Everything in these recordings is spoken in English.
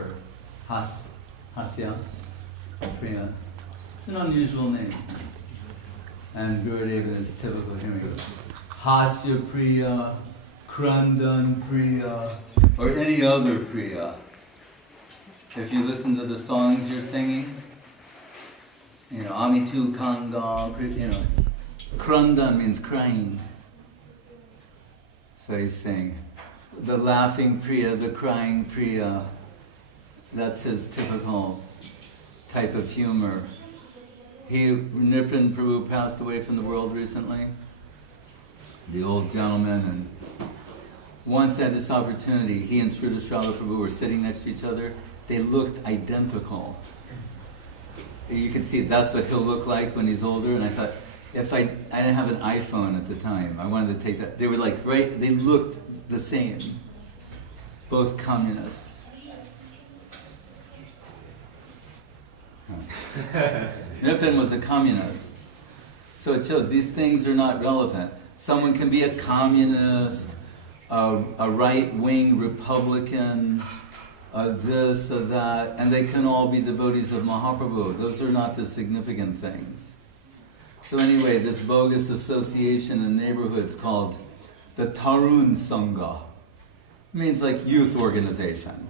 laughter. Hasya Priya. It's an unusual name. And Gurudeva is typical. Here we go. Hasya Priya, Krandan Priya, or any other Priya. If you listen to the songs you're singing, you know, Amitu Kanga, you know, Krandan means crying. So he's saying, the laughing Priya, the crying Priya, that's his typical type of humor. Nripan Prabhu passed away from the world recently, the old gentleman, and once I had this opportunity, he and Srila Prabhu were sitting next to each other. They looked identical. You can see that's what he'll look like when he's older, and I thought, if I didn't have an iPhone at the time, I wanted to take that. They were like, right, they looked the same. Both communists. Nripan was a communist. So it shows these things are not relevant. Someone can be a communist, a right-wing Republican, this or that, and they can all be devotees of Mahaprabhu. Those are not the significant things. So anyway, this bogus association in neighborhoods called the Tarun Sangha. It means like youth organization.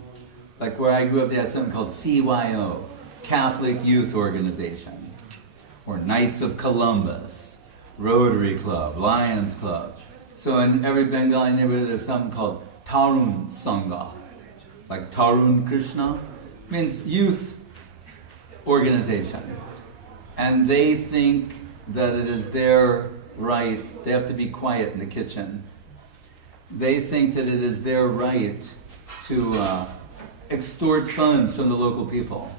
Like where I grew up, they had something called CYO, Catholic Youth Organization, or Knights of Columbus, Rotary Club, Lions Club. So in every Bengali neighborhood, there's something called Tarun Sangha, like Tarun Krishna, means youth organization. And they think that it is their right, they have to be quiet in the kitchen. They think that it is their right to extort funds from the local people.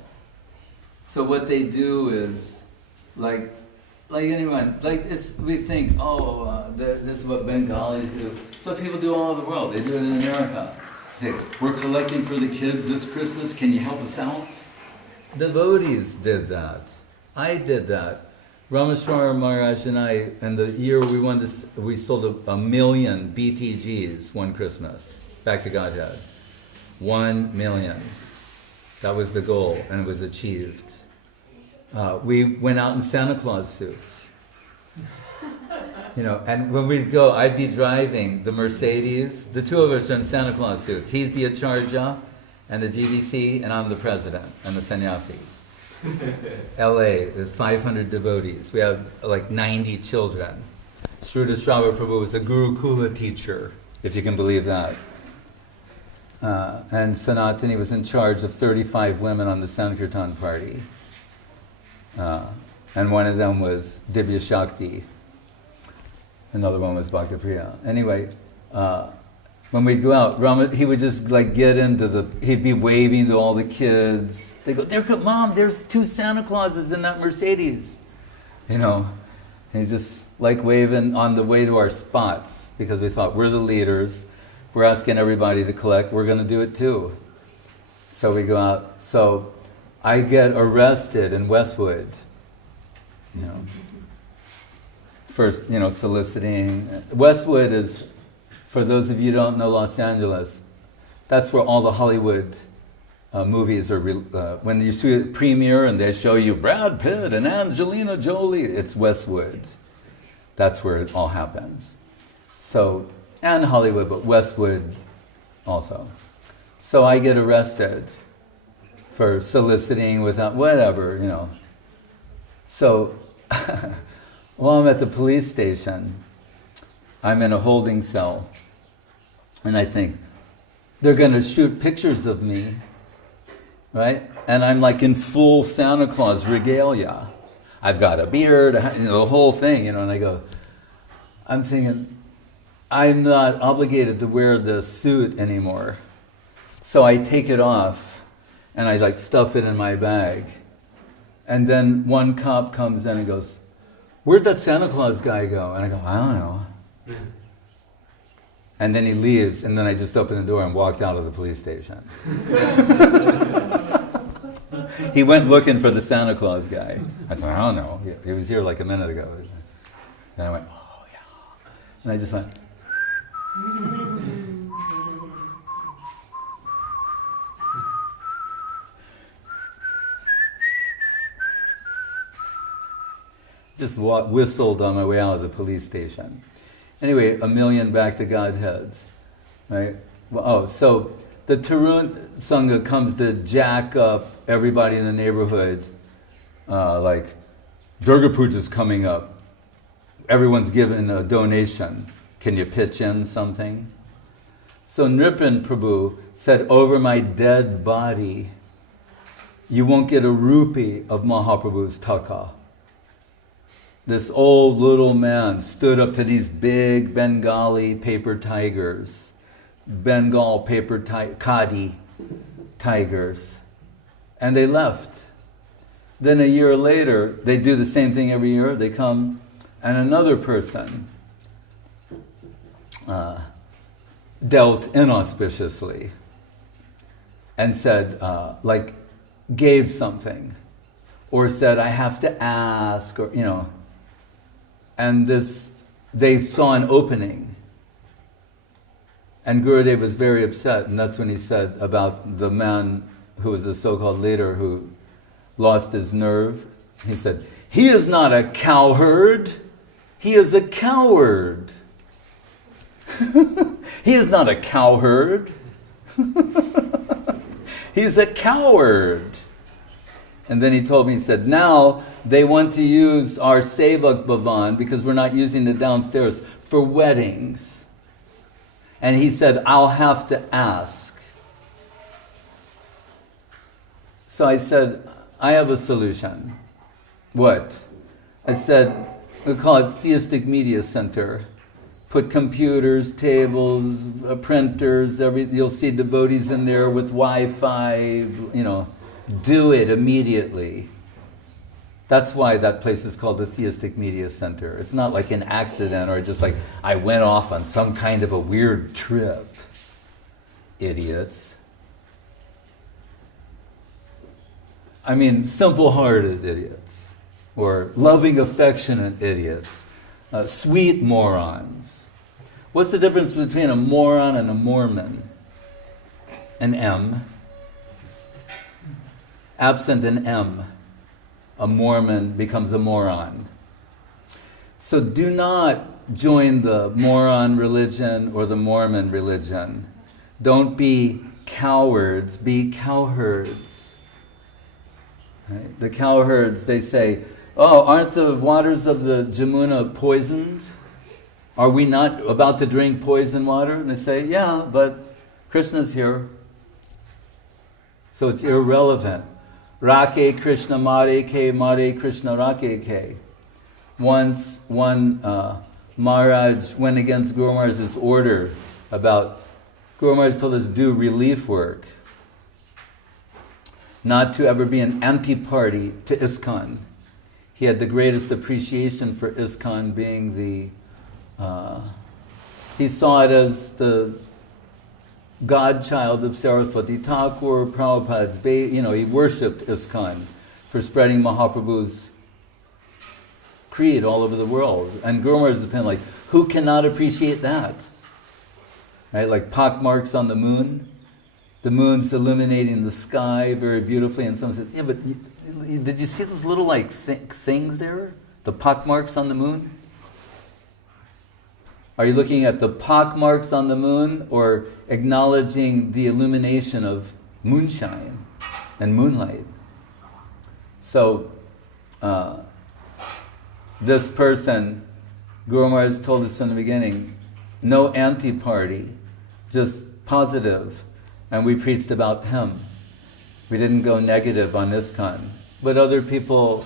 So what they do is, like anyone, we think, this is what Bengalis do. It's what people do all over the world. They do it in America. Hey, we're collecting for the kids this Christmas. Can you help us out? Devotees did that. I did that. Ramaswami Maharaj and I, in the year we sold a million BTGs one Christmas, back to Godhead. 1 million. That was the goal, and it was achieved. We went out in Santa Claus suits. You know, and when we'd go, I'd be driving the Mercedes. The two of us are in Santa Claus suits. He's the Acharya and the GBC, and I'm the president and the sannyasi. LA, there's 500 devotees. We have like 90 children. Srila Prabhu was a Gurukula teacher, if you can believe that. And Sanatani was in charge of 35 women on the Sankirtan party. And one of them was Divya Shakti. Another one was Bhakti Priya. Anyway, when we'd go out, he would just like get into he'd be waving to all the kids. They go, Mom, there's 2 Santa Clauses in that Mercedes. You know, and he's just like waving on the way to our spots because we thought we're the leaders. We're asking everybody to collect. We're going to do it too. So we go out. So I get arrested in Westwood. You know, first, soliciting. Westwood is, for those of you who don't know Los Angeles, that's where all the Hollywood movies are. When you see a premiere and they show you Brad Pitt and Angelina Jolie, it's Westwood. That's where it all happens. So, and Hollywood, but Westwood also. So I get arrested for soliciting without whatever, So while I'm at the police station, I'm in a holding cell, and I think, they're going to shoot pictures of me, right? And I'm like in full Santa Claus regalia. I've got a beard, the whole thing, and I'm thinking, I'm not obligated to wear the suit anymore. So I take it off, and I stuff it in my bag. And then one cop comes in and goes, "Where'd that Santa Claus guy go?" And I go, "I don't know." And then he leaves, and then I just opened the door and walked out of the police station. He went looking for the Santa Claus guy. I said, "I don't know. He was here like a minute ago." And I went, "Oh, yeah." And I just went, Just whistled on my way out of the police station. Anyway, 1 million back to Godheads, right? Oh, so the Tarun Sangha comes to jack up everybody in the neighborhood, like Durga Puja's coming up. Everyone's given a donation. Can you pitch in something? So Nripan Prabhu said, over my dead body, you won't get a rupee of Mahaprabhu's taka. This old little man stood up to these big Bengali paper tigers, Bengal paper khadi tigers, and they left. Then a year later, they do the same thing every year. They come, and another person dealt inauspiciously and said, gave something, or said, I have to ask, or, and they saw an opening. And Gurudev was very upset, and that's when he said about the man who was the so-called leader who lost his nerve. He said, he is not a cowherd, he is a coward. He is not a cowherd. He's a coward. And then he told me, he said, now they want to use our Sevak Bhavan, because we're not using it downstairs, for weddings. And he said, I'll have to ask. So I said, I have a solution. What? I said, we'll call it Theistic Media Center. Put computers, tables, printers, you'll see devotees in there with Wi-Fi, do it immediately. That's why that place is called the Theistic Media Center. It's not like an accident or just like I went off on some kind of a weird trip. Idiots. I mean, simple-hearted idiots. Or loving, affectionate idiots. Sweet morons. What's the difference between a moron and a Mormon? An M. Absent an M, a Mormon becomes a moron. So do not join the moron religion or the Mormon religion. Don't be cowards, be cowherds. Right? The cowherds, they say, oh, aren't the waters of the Jamuna poisoned? Are we not about to drink poison water? And they say, yeah, but Krishna's here. So it's irrelevant. Rake Krishna Mare Krishna Rake Ke. Once one Maharaj went against Guru Maharaj's order about, Guru Maharaj told us do relief work. Not to ever be an anti-party to ISKCON. He had the greatest appreciation for ISKCON being he saw it as the godchild of Saraswati Thakur, Prabhupada's baby. He worshipped ISKCON for spreading Mahaprabhu's creed all over the world. And Guru Maharaj's opinion, who cannot appreciate that? Right, like pockmarks on the moon. The moon's illuminating the sky very beautifully, and someone says, yeah, but did you see those little things there? The pockmarks on the moon? Are you looking at the pockmarks on the moon or acknowledging the illumination of moonshine and moonlight? So, this person, Guru Maharaj told us from the beginning, no anti-party, just positive. And we preached about him. We didn't go negative on ISKCON. But other people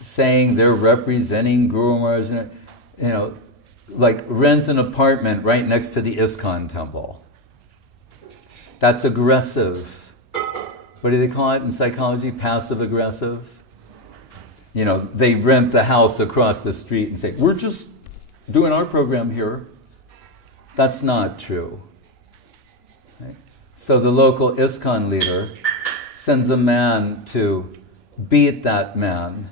saying they're representing Guru Maharaj, rent an apartment right next to the ISKCON temple. That's aggressive. What do they call it in psychology? Passive aggressive. They rent the house across the street and say, we're just doing our program here. That's not true. Right? So the local ISKCON leader sends a man to beat that man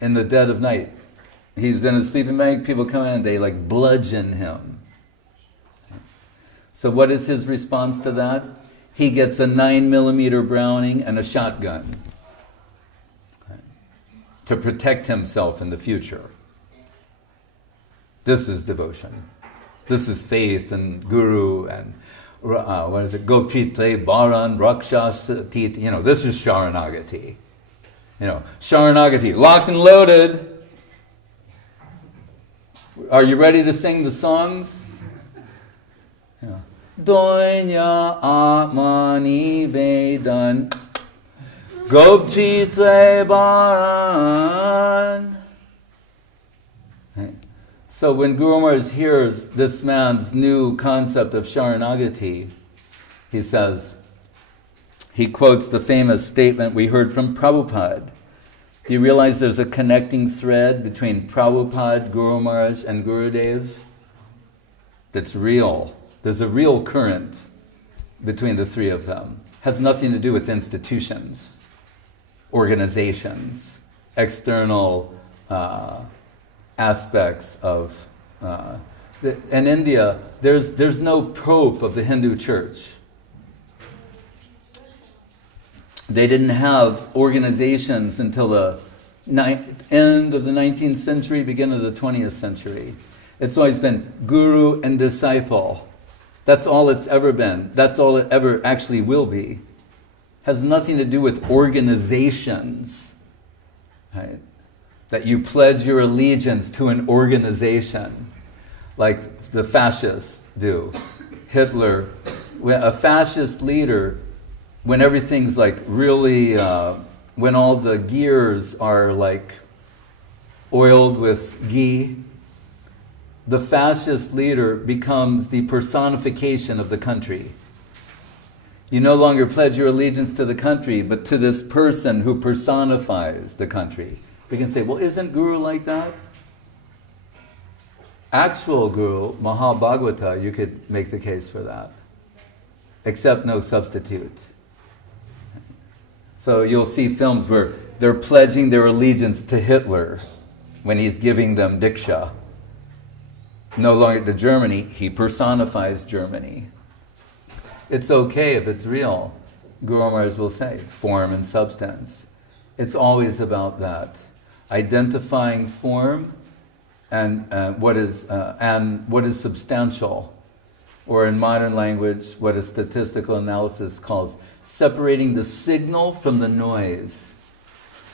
in the dead of night. He's in a sleeping bag, people come in and they bludgeon him. So what is his response to that? He gets a 9mm Browning and a shotgun. to protect himself in the future. This is devotion. This is faith and guru and what is it? Gopchite, Baran, Rakshas, this is Sharanagati. Sharanagati, locked and loaded. Are you ready to sing the songs? Doinya Atmani Vedan Gopchite Baran. So when Guru Maharaj hears this man's new concept of Sharanagati, he quotes the famous statement we heard from Prabhupada. Do you realize there's a connecting thread between Prabhupada, Guru Maharaj, and Gurudev? That's real. There's a real current between the three of them. Has nothing to do with institutions, organizations, external aspects of... in India, there's no Pope of the Hindu Church. They didn't have organizations until the end of the 19th century, beginning of the 20th century. It's always been guru and disciple. That's all it's ever been. That's all it ever actually will be. Has nothing to do with organizations, right? That you pledge your allegiance to an organization, like the fascists do. Hitler, a fascist leader, when everything's like really, when all the gears are like oiled with ghee, the fascist leader becomes the personification of the country. You no longer pledge your allegiance to the country, but to this person who personifies the country. We can say, well, isn't Guru like that? Actual Guru, maha-bhagavata, you could make the case for that. Except no substitute. So you'll see films where they're pledging their allegiance to Hitler when he's giving them Diksha. No longer to Germany, he personifies Germany. It's okay if it's real. Guru Maharaj will say, form and substance. It's always about that. Identifying form and what is substantial, or in modern language, what a statistical analysis calls separating the signal from the noise.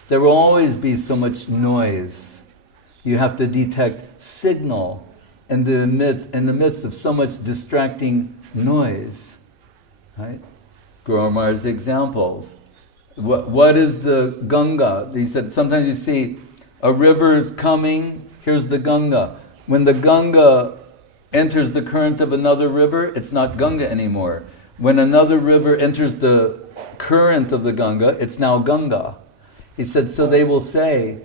There will always be so much noise. You have to detect signal in the midst of so much distracting noise. Right? Guru Maharaj's examples. What is the Ganga? He said sometimes you see a river is coming, here's the Ganga. When the Ganga enters the current of another river, it's not Ganga anymore. When another river enters the current of the Ganga, it's now Ganga. He said, so they will say,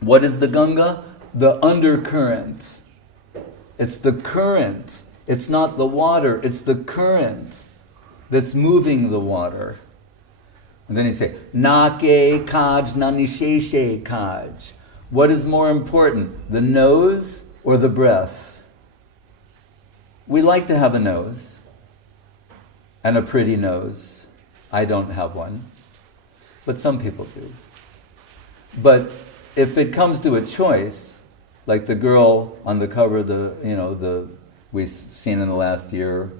what is the Ganga? The undercurrent. It's the current. It's not the water, it's the current that's moving the water. And then he'd say, Nake kaj nanisheshe kaj. What is more important, the nose or the breath? We like to have a nose and a pretty nose. I don't have one, but some people do. But if it comes to a choice, like the girl on the cover of we've seen in the last year,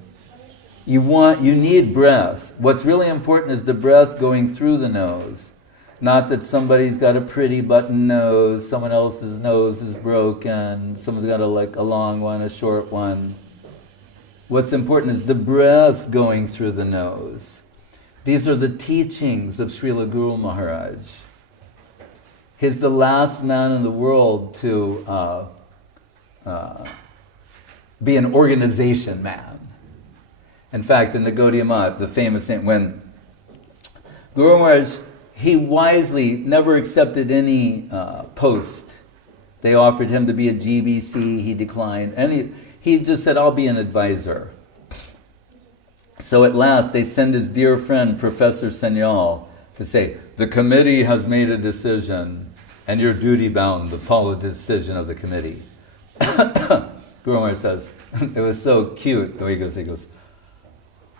you need breath. What's really important is the breath going through the nose. Not that somebody's got a pretty button nose, someone else's nose is broken, someone's got a long one, a short one. What's important is the breath going through the nose. These are the teachings of Srila Guru Maharaj. He's the last man in the world to be an organization man. In fact, in the Gaudiya Math, the famous thing, when Guru Maharaj, he wisely never accepted any post. They offered him to be a GBC, he declined. And he just said, I'll be an advisor. So at last, they send his dear friend, Professor Senyal, to say, the committee has made a decision, and you're duty-bound to follow the decision of the committee. Guru Maharaj says, it was so cute, the way he goes,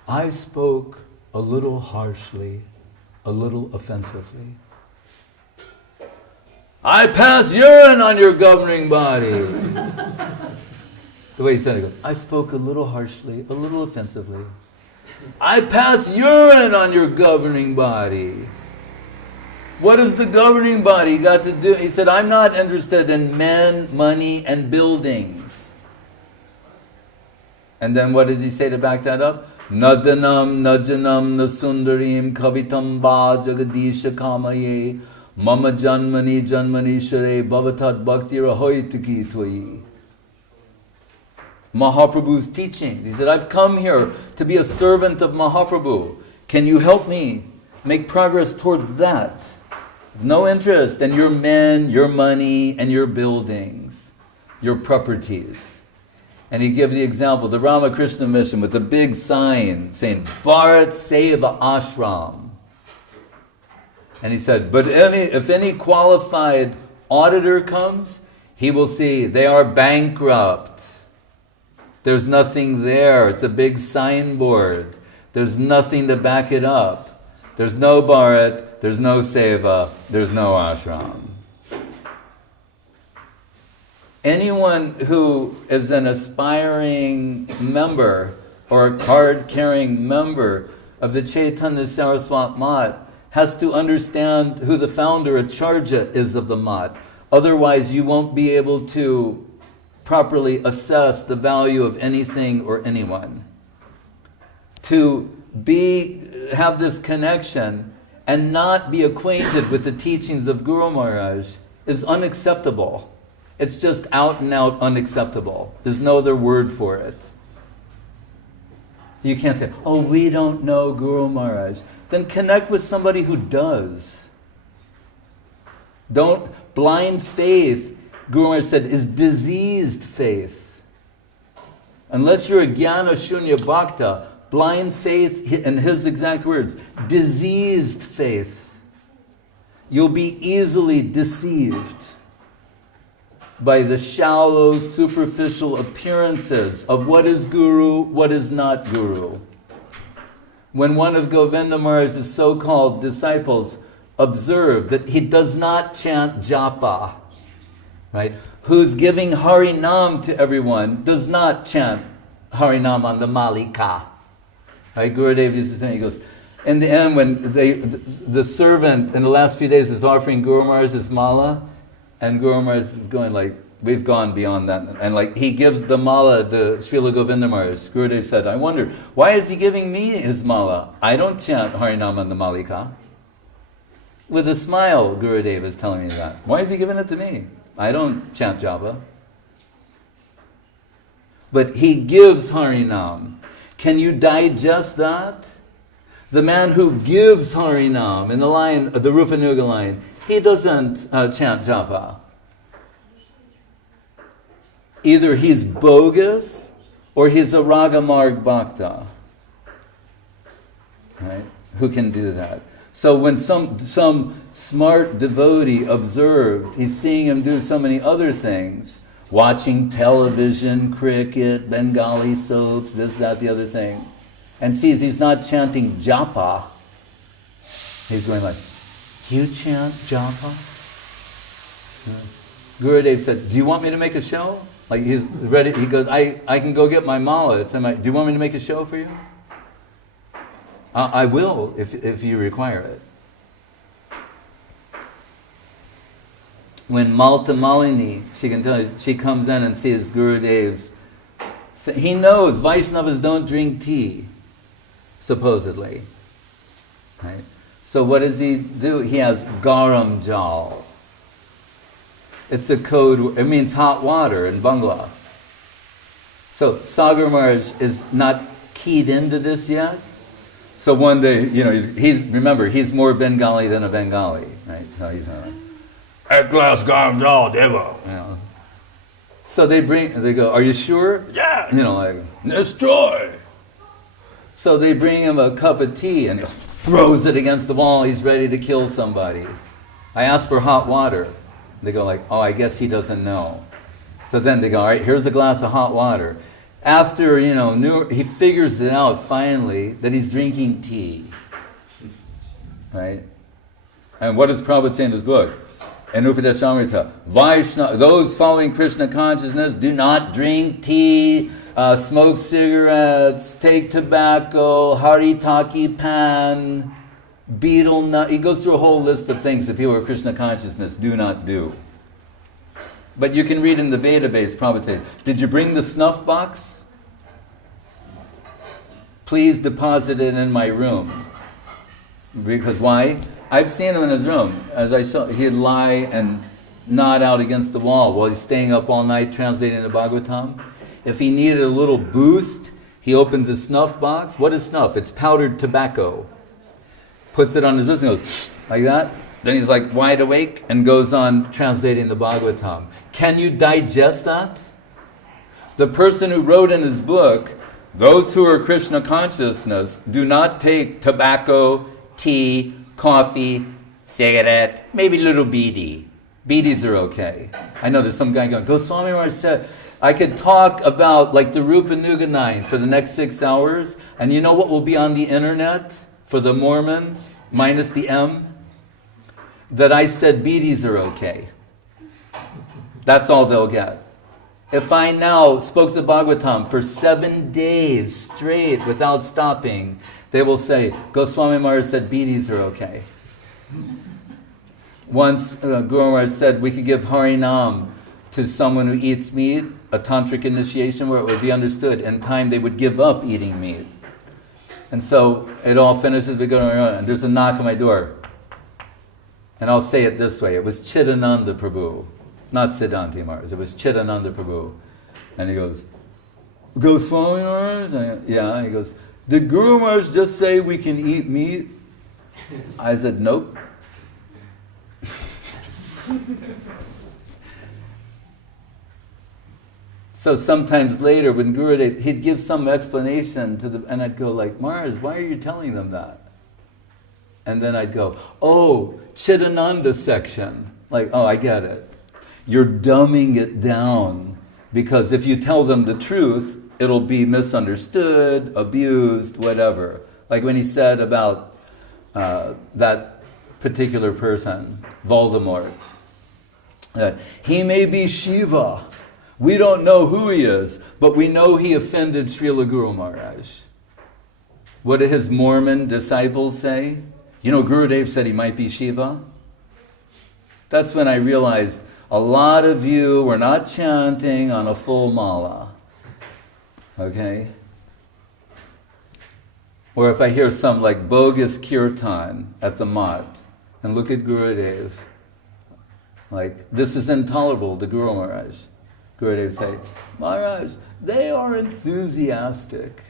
I spoke a little harshly, a little offensively. I pass urine on your governing body. The way he said it goes, I spoke a little harshly, a little offensively. I pass urine on your governing body. What has the governing body got to do? He said, I'm not interested in men, money, and buildings. And then what does he say to back that up? Nadanam, najanam, nasundarim, kavitam ba jagadisha kamaye, mama janmani janmani share, bhavatat bhakti rahoitaki tvai. Mahaprabhu's teaching. He said, I've come here to be a servant of Mahaprabhu. Can you help me make progress towards that? No interest in your men, your money, and your buildings, your properties. And he gave the example, the Ramakrishna mission with the big sign saying, Bharat Seva Ashram. And he said, but if any qualified auditor comes, he will see they are bankrupt. There's nothing there. It's a big signboard. There's nothing to back it up. There's no Bharat, there's no Seva, there's no ashram. Anyone who is an aspiring member or a card-carrying member of the Chaitanya Saraswat Math has to understand who the founder, Acharya, is of the Math. Otherwise, you won't be able to properly assess the value of anything or anyone. To have this connection and not be acquainted with the teachings of Guru Maharaj is unacceptable. It's just out and out unacceptable. There's no other word for it. You can't say, oh, we don't know Guru Maharaj. Then connect with somebody who does. Blind faith, Guru Maharaj said, is diseased faith. Unless you're a Jnana Shunya Bhakta, blind faith, in his exact words, diseased faith. You'll be easily deceived by the shallow, superficial appearances of what is Guru, what is not Guru. When one of Govinda Maharaj's so-called disciples observed that he does not chant japa, right? Who's giving Harinam to everyone, does not chant Harinam on the Malika. Right? Gurudeva used to say, he goes, in the end when the servant in the last few days is offering Guru Maharaj his mala, and Guru Maharaj is going like, we've gone beyond that. And like he gives the mala to Srila Govinda Maharaj. Gurudeva said, I wonder, why is he giving me his mala? I don't chant Harinam on the Malika. With a smile, Gurudeva is telling me that. Why is he giving it to me? I don't chant japa. But he gives Harinam. Can you digest that? The man who gives Harinam, in the line, the Rupanuga line, he doesn't chant japa. Either he's bogus or he's a Ragamarg Bhakta. Right? Who can do that? So when some smart devotee observed, he's seeing him do so many other things, watching television, cricket, Bengali soaps, this, that, the other thing, and sees he's not chanting japa, he's going like, do you chant japa? Gurudev said, do you want me to make a show? Like he's ready, he goes, I can go get my mala. Do you want me to make a show for you? I will, if you require it. When Malta Malini, she can tell you, she comes in and sees Gurudev's, he knows Vaishnavas don't drink tea, supposedly. Right? So what does he do? He has garam jal. It's a code, it means hot water in Bangla. So Sagar Maharaj is not keyed into this yet. So one day, he's more Bengali than a Bengali, right? So he's not like, "Ek glass garam jal, deva." So they go, "Are you sure?" "Yeah." Like, "Destroy." So they bring him a cup of tea and he throws it against the wall. He's ready to kill somebody. I asked for hot water. They go like, "Oh, I guess he doesn't know." So then they go, "All right, here's a glass of hot water." After, he figures it out finally that he's drinking tea. Right? And what does Prabhupada say in his book? And Upadeshamrita, Vaishnava, those following Krishna consciousness do not drink tea, smoke cigarettes, take tobacco, haritaki pan, betel nut. He goes through a whole list of things that people with Krishna consciousness do not do. But you can read in the Veda-based, Prabhupada says, did you bring the snuff box? Please deposit it in my room. Because why? I've seen him in his room. As I saw, he'd lie and nod out against the wall while he's staying up all night translating the Bhagavatam. If he needed a little boost, he opens a snuff box. What is snuff? It's powdered tobacco. Puts it on his wrist and goes like that. Then he's like wide awake and goes on translating the Bhagavatam. Can you digest that? The person who wrote in his book, those who are Krishna consciousness do not take tobacco, tea, coffee, cigarette, maybe little bidi. Bidis are okay. I know there's some guy going, Goswami Maharaj said, I could talk about like the Rupa Nuga for the next 6 hours, and you know what will be on the internet for the Mormons, minus the M? That I said bidis are okay. That's all they'll get. If I now spoke the Bhagavatam for 7 days straight without stopping, they will say, Goswami Maharaj said bidis are okay. Once Guru Maharaj said we could give Harinam to someone who eats meat, a tantric initiation where it would be understood in time they would give up eating meat. And so it all finishes, we go to our own, and there's a knock on my door. And I'll say it this way, it was Chidananda Prabhu, not Siddhanti Maharaj, it was Chidananda Prabhu. And he goes, Goswami Maharaj? Yeah, he goes, did Guru Maharaj just say we can eat meat? I said, nope. So sometimes later when Gurudev, he'd give some explanation to and I'd go like, Maharaj, why are you telling them that? And then I'd go, oh, Chidananda section. Like, oh, I get it. You're dumbing it down because if you tell them the truth, it'll be misunderstood, abused, whatever. Like when he said about that particular person, Voldemort, that he may be Shiva. We don't know who he is, but we know he offended Srila Guru Maharaj. What did his Mormon disciples say? You know, Gurudev said he might be Shiva. That's when I realized a lot of you were not chanting on a full mala. Okay? Or if I hear some like bogus kirtan at the mat, and look at Gurudev, like, this is intolerable to Guru Maharaj. Gurudev say, Maharaj, they are enthusiastic.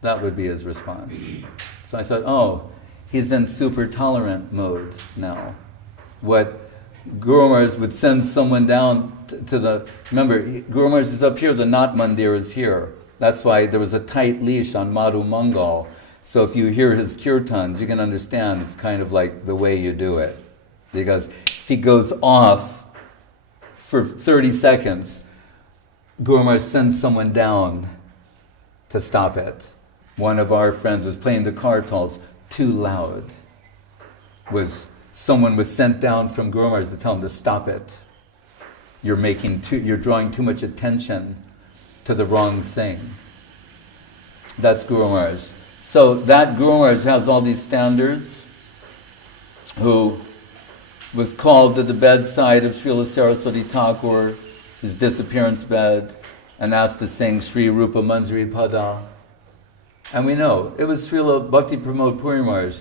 That would be his response. So I said, oh, he's in super tolerant mode now. What Guru Maharaj would send someone down to the... Remember, Guru Maharaj is up here, the Nat Mandir is here. That's why there was a tight leash on Madhu Mangal. So if you hear his kirtans, you can understand it's kind of like the way you do it. Because if he goes off for 30 seconds, Guru Maharaj sends someone down to stop it. One of our friends was playing the kartals too loud. Someone was sent down from Guru Maharaj to tell him to stop it. You're drawing too much attention to the wrong thing. That's Guru Maharaj. So that Guru Maharaj has all these standards, who was called to the bedside of Srila Saraswati Thakur, his disappearance bed, and asked to sing Sri Rupa Manjari Pada. And we know, it was Srila Bhakti Pramod Puri Maharaj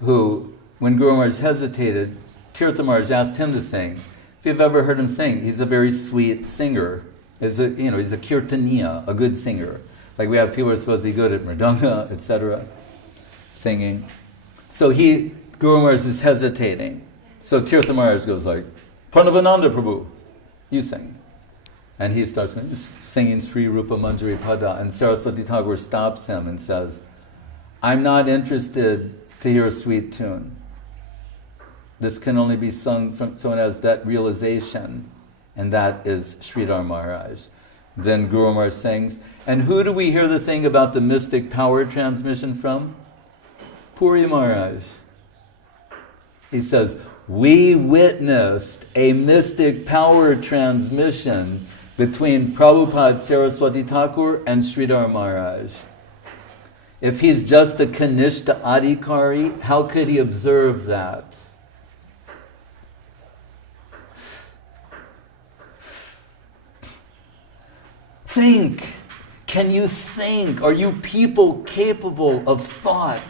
who, when Guru Maharaj hesitated, Tirtha Maharaj asked him to sing. If you've ever heard him sing, he's a very sweet singer. He's a kirtaniya, a good singer. Like we have people who are supposed to be good at mridanga, etc., singing. So Guru Maharaj is hesitating. So Tirtha Maharaj goes like, Pranavananda Prabhu, you sing. And he starts singing Sri Rupa Manjari Pada, and Saraswati Thakur stops him and says, I'm not interested to hear a sweet tune. This can only be sung from someone who has that realization, and that is Sridhar Maharaj. Then Guru Maharaj sings, and who do we hear the thing about the mystic power transmission from? Puri Maharaj. He says, we witnessed a mystic power transmission between Prabhupada Saraswati Thakur and Sridhar Maharaj. If he's just a Kanishta Adhikari, how could he observe that? Think. Can you think? Are you people capable of thought?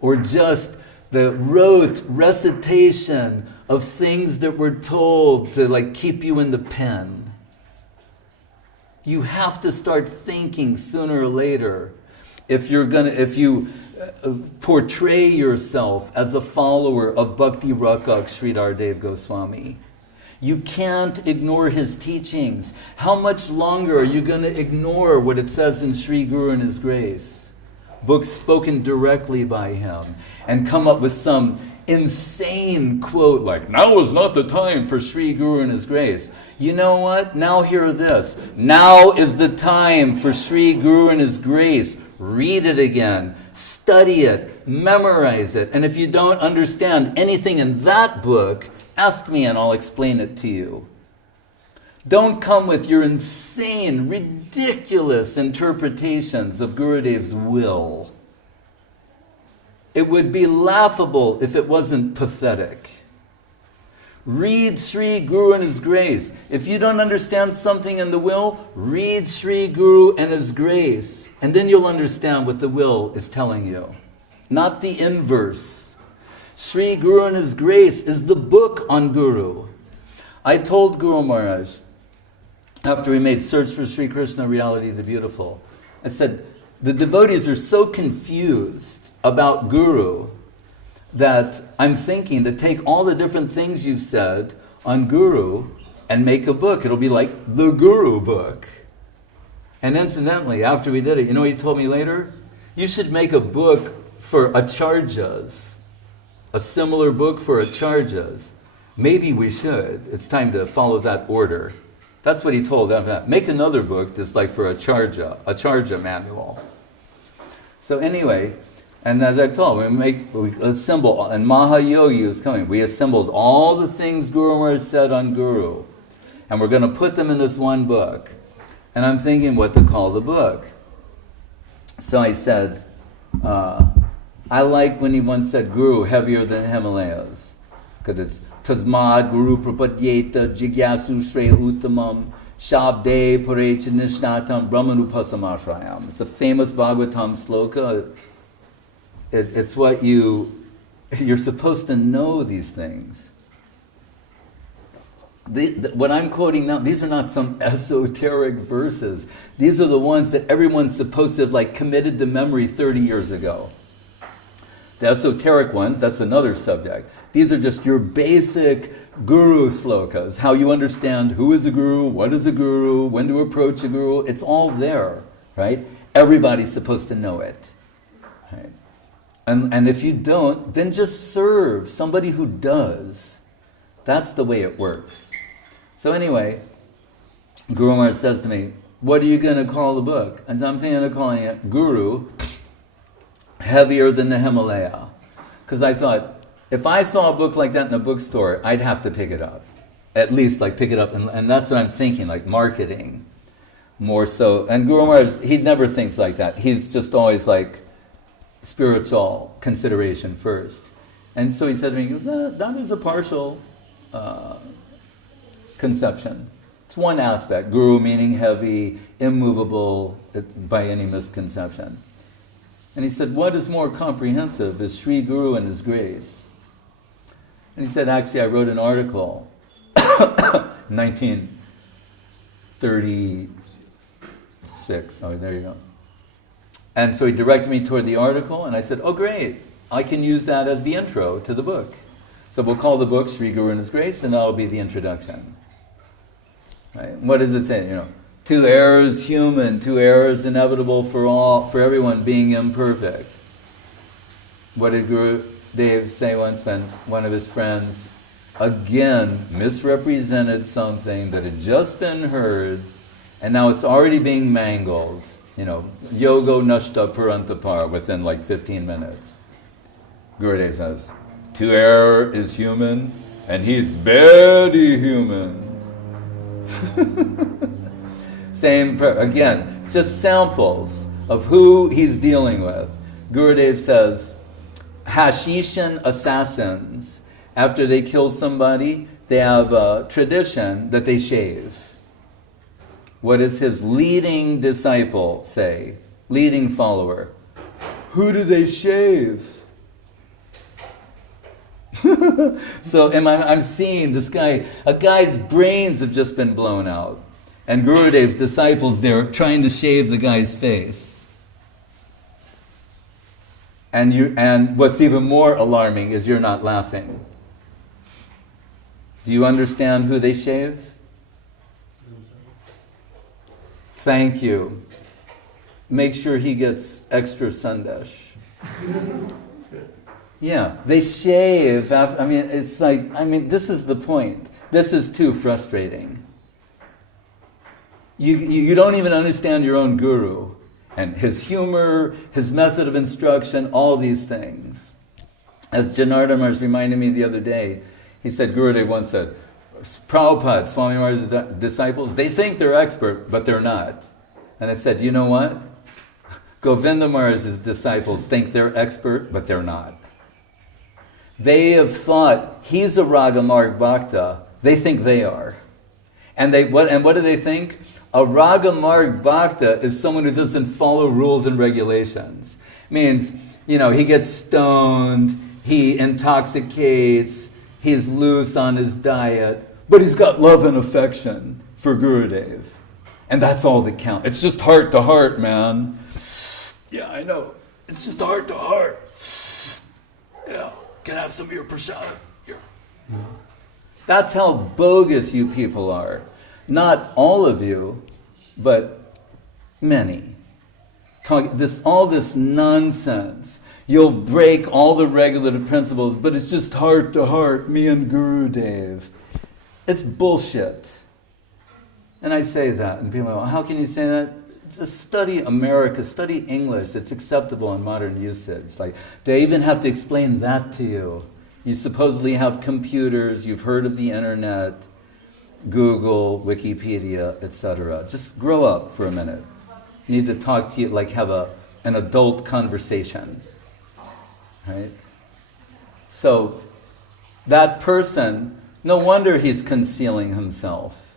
Or just the rote recitation of things that were told to like keep you in the pen? You have to start thinking sooner or later. If you portray yourself as a follower of Bhakti Rakak Sridhar Dev Goswami, you can't ignore his teachings. How much longer are you going to ignore what it says in Sri Guru and His Grace? Books spoken directly by him, and come up with some insane quote like, now is not the time for Sri Guru and His Grace. You know what? Now hear this. Now is the time for Sri Guru and His Grace. Read it again. Study it. Memorize it. And if you don't understand anything in that book, ask me and I'll explain it to you. Don't come with your insane, ridiculous interpretations of Gurudev's will. It would be laughable if it wasn't pathetic. Read Sri Guru and His Grace. If you don't understand something in the will, read Sri Guru and His Grace. And then you'll understand what the will is telling you. Not the inverse. Sri Guru and His Grace is the book on Guru. I told Guru Maharaj, after we made Search for Sri Krishna, Reality the Beautiful, I said, the devotees are so confused about Guru that I'm thinking to take all the different things you've said on Guru and make a book. It'll be like the Guru book. And incidentally, after we did it, you know what he told me later? You should make a book for acharjas. A similar book for acharjas. Maybe we should. It's time to follow that order. That's what he told them. Make another book that's like for acharja manual. So anyway, and as I've told, we assemble, and Mahayogi is coming. We assembled all the things Guru Maharaj said on Guru, and we're going to put them in this one book. And I'm thinking what to call the book. So I said, I like when he once said Guru heavier than Himalayas, because it's Tasmad Guru Prapadyeta Jigyasu Shreya Uttamam Shabde Parecha Nishnatam Brahmanupasamashrayam. It's a famous Bhagavatam sloka. It's what you're supposed to know these things. What I'm quoting now, these are not some esoteric verses. These are the ones that everyone's supposed to have like committed to memory 30 years ago. The esoteric ones, that's another subject. These are just your basic guru slokas, how you understand who is a guru, what is a guru, when to approach a guru. It's all there, right? Everybody's supposed to know it. Right? And if you don't, then just serve somebody who does. That's the way it works. So anyway, Guru Maharaj says to me, what are you going to call the book? And so I'm thinking of calling it Guru Heavier Than the Himalaya. Because I thought, if I saw a book like that in a bookstore, I'd have to pick it up. At least like pick it up, and that's what I'm thinking, like marketing. More so. And Guru Maharaj, he never thinks like that. He's just always like spiritual consideration first. And so he said to me, he goes, that is a partial conception. It's one aspect. Guru meaning heavy, immovable by any misconception. And he said, what is more comprehensive is Sri Guru and His Grace. And he said, actually, I wrote an article, 1936. Oh, there you go. And so he directed me toward the article, and I said, oh, great. I can use that as the intro to the book. So we'll call the book Sri Guru and His Grace, and that'll be the introduction. Right? What does it say? You know, 2 errors human, 2 errors inevitable for everyone being imperfect. What did Guru Dev say once when one of his friends again misrepresented something that had just been heard, and now it's already being mangled? You know, yogo nashta purantapar within like 15 minutes. Gurudev says, To err is human, and he's very human. Again, just samples of who he's dealing with. Gurudev says, Hashishan assassins, after they kill somebody, they have a tradition that they shave. What does his leading disciple say? Leading follower. Who do they shave? So I'm seeing this guy, a guy's brains have just been blown out. And Gurudev's disciples there trying to shave the guy's face. And what's even more alarming is you're not laughing. Do you understand who they shave? Thank you. Make sure he gets extra sandesh. Yeah, they shave. It's like, this is the point. This is too frustrating. You don't even understand your own guru and his humor, his method of instruction, all these things. As Janardhan Maharaj reminded me the other day, he said, Gurudev once said, Prabhupada, Swami Maharaj's disciples, they think they're expert, but they're not. And I said, you know what? Govinda Maharaj's disciples think they're expert, but they're not. They have thought he's a Ragamarg Bhakta. They think they are. And what do they think? A Ragamarg Bhakta is someone who doesn't follow rules and regulations. Means, he gets stoned, he intoxicates, he's loose on his diet, but he's got love and affection for Gurudev. And that's all that counts. It's just heart to heart, man. Yeah, I know. It's just heart to heart. Yeah, can I have some of your prasad? Here. That's how bogus you people are. Not all of you, but many. All this nonsense. You'll break all the regulative principles, but it's just heart to heart, me and Gurudev. It's bullshit. And I say that, and people go, how can you say that? Just study America, study English. It's acceptable in modern usage. Like, they even have to explain that to you. You supposedly have computers, you've heard of the internet, Google, Wikipedia, etc. Just grow up for a minute. You need to talk to you, like have an adult conversation. Right? So, that person, no wonder he's concealing himself.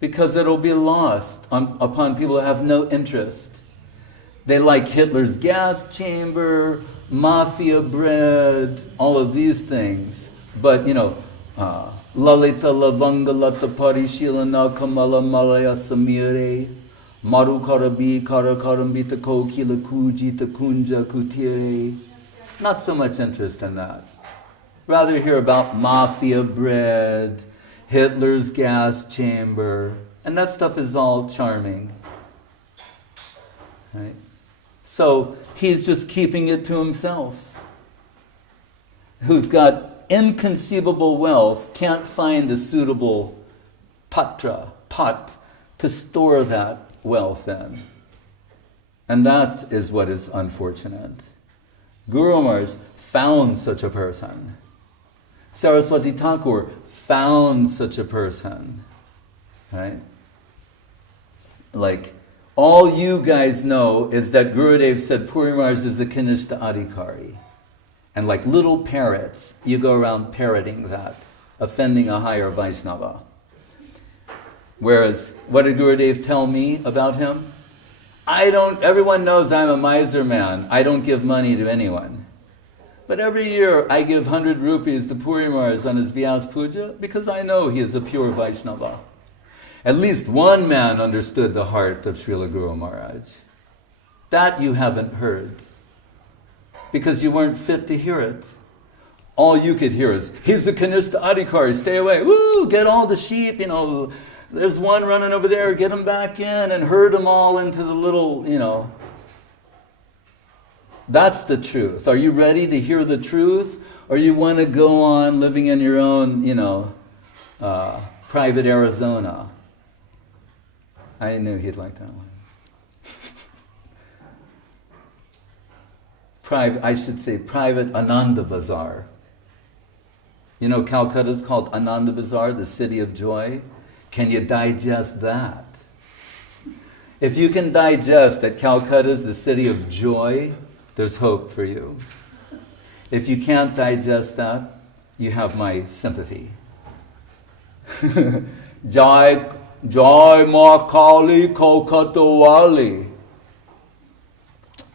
Because it'll be lost upon people who have no interest. They like Hitler's gas chamber, mafia bread, all of these things. But, Lalita Lavangalata Parishilana Kamala Malaya Samire Maru Karabi Karakarambita Kokila Kujita Kunja Kutire. Not so much interest in that. Rather hear about mafia bread, Hitler's gas chamber, and that stuff is all charming. Right? So he's just keeping it to himself. Who's got inconceivable wealth, can't find a suitable pot to store that wealth in. And that is what is unfortunate. Guru Maharaj found such a person. Saraswati Thakur found such a person. Right? Like, all you guys know is that Gurudev said Puri Maharaj is a Kanishta Adhikari. And like little parrots, you go around parroting that, offending a higher Vaishnava. Whereas, what did Gurudev tell me about him? Everyone knows I'm a miser man. I don't give money to anyone. But every year I give 100 rupees to Puri Maharaj on his Vyas Puja because I know he is a pure Vaishnava. At least one man understood the heart of Srila Guru Maharaj. That you haven't heard. Because you weren't fit to hear it. All you could hear is, he's a Kanishta Adhikari, stay away. Woo, get all the sheep, there's one running over there, get him back in and herd them all into the little, That's the truth. Are you ready to hear the truth? Or you want to go on living in your own, private Arizona? I knew he'd like that one. Private Ananda Bazaar. You know, Calcutta is called Ananda Bazar, the city of joy. Can you digest that? If you can digest that Calcutta is the city of joy, there's hope for you. If you can't digest that, you have my sympathy. Jai, Jai Ma Kali Kolkata Wali.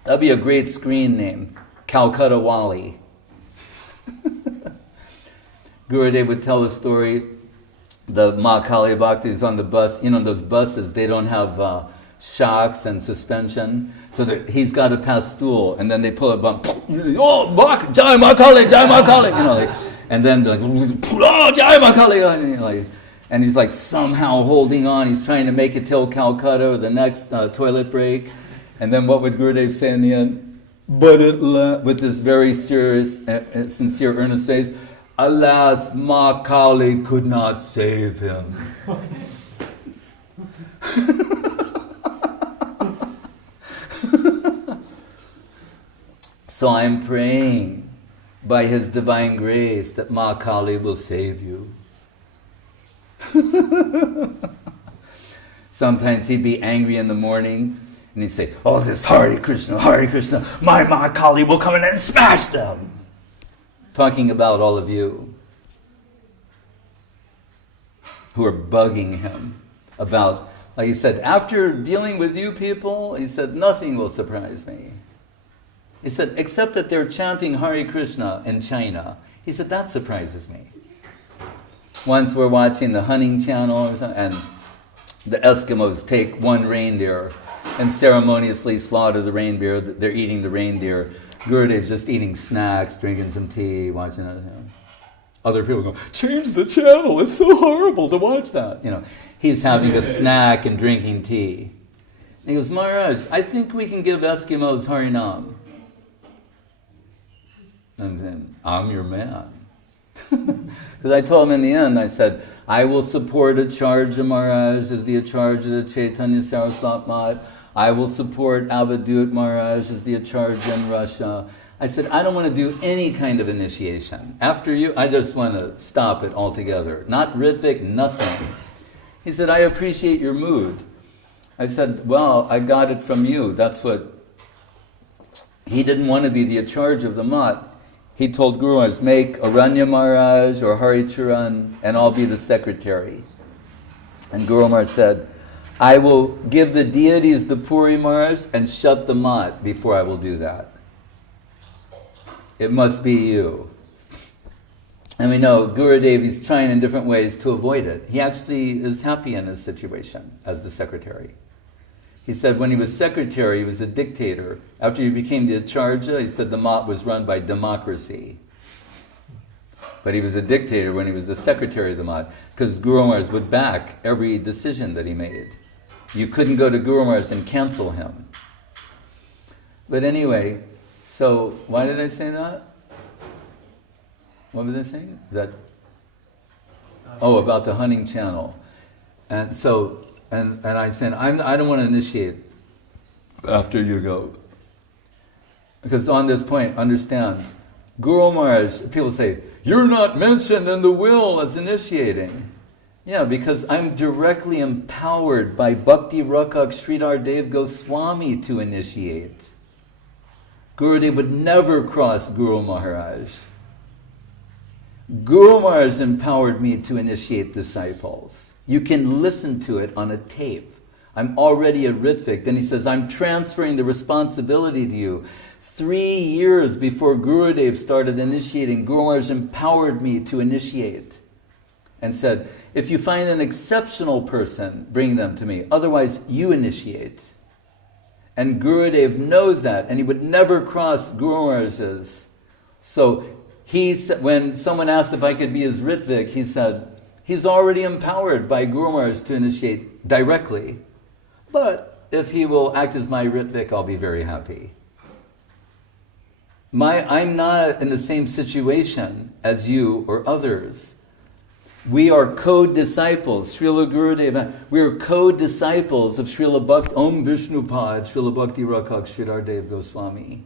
That'd be a great screen name, Calcutta Wali. Gurudeva would tell a story. The Mahakali Bhakti is on the bus. You know, those buses, they don't have shocks and suspension. So he's got to pass stool, and then they pull a bump. Oh, Jai Mahakali, Jai Mahakali. You know, like, and then like, oh, Jai Mahakali. And he's like somehow holding on. He's trying to make it till Calcutta or the next toilet break. And then what would Gurudev say in the end? But with this very serious, sincere, earnest face, alas, Ma Kali could not save him. So I'm praying by His divine grace that Ma Kali will save you. Sometimes he'd be angry in the morning and he'd say, oh, this Hare Krishna, my Ma Kali will come in and smash them. Talking about all of you who are bugging him about, like he said, after dealing with you people, he said, nothing will surprise me. He said, except that they're chanting Hare Krishna in China. He said, that surprises me. Once we're watching the hunting channel or something, and the Eskimos take one reindeer and ceremoniously slaughter the reindeer. They're eating the reindeer. Gurudev's just eating snacks, drinking some tea, watching other things. Other people go, change the channel, it's so horrible to watch that. You know, he's having a snack and drinking tea. And he goes, Maharaj, I think we can give Eskimos Harinam. I'm saying, I'm your man. Because I told him in the end, I said, I will support Acharya Maharaj as the Acharya of the Chaitanya Saraswat Math. I will support Avadut Maharaj as the Acharya in Russia. I said, I don't want to do any kind of initiation. After you, I just want to stop it altogether. Not Ritvik, nothing. He said, I appreciate your mood. I said, well, I got it from you. That's what... He didn't want to be the Acharya of the Math. He told Guru Maharaj, make Aranya Maharaj or Haricharan, and I'll be the secretary. And Guru Maharaj said, I will give the deities the Puri Maharaj and shut the mat before I will do that. It must be you. And we know Gurudev is trying in different ways to avoid it. He actually is happy in his situation as the secretary. He said when he was secretary, he was a dictator. After he became the Acharya, he said the mat was run by democracy. But he was a dictator when he was the secretary of the mat, because Guru Maharaj would back every decision that he made. You couldn't go to Guru Maharaj and cancel him. But anyway, so why did I say that? What was I saying? About the hunting channel. And so, and I said, I don't want to initiate after you go. Because on this point, understand, Guru Maharaj, people say, you're not mentioned in the will as initiating. Yeah, because I'm directly empowered by Bhakti Rakak Srila Dev-Goswami to initiate. Gurudev would never cross Guru Maharaj. Guru Maharaj empowered me to initiate disciples. You can listen to it on a tape. I'm already a Ritvik. Then he says, I'm transferring the responsibility to you. 3 years before Gurudev started initiating, Guru Maharaj empowered me to initiate. And said, if you find an exceptional person, bring them to me. Otherwise, you initiate. And Gurudev knows that, and he would never cross Guru Maharaj's. So when someone asked if I could be his Ritvik, he said, he's already empowered by Guru Maharaj to initiate directly. But if he will act as my Ritvik, I'll be very happy. I'm not in the same situation as you or others. We are co-disciples, Srila Gurudeva. We are co-disciples of Srila Bhakti, Om Vishnupad, Srila Bhakti Rakak Sridhar Dev Goswami.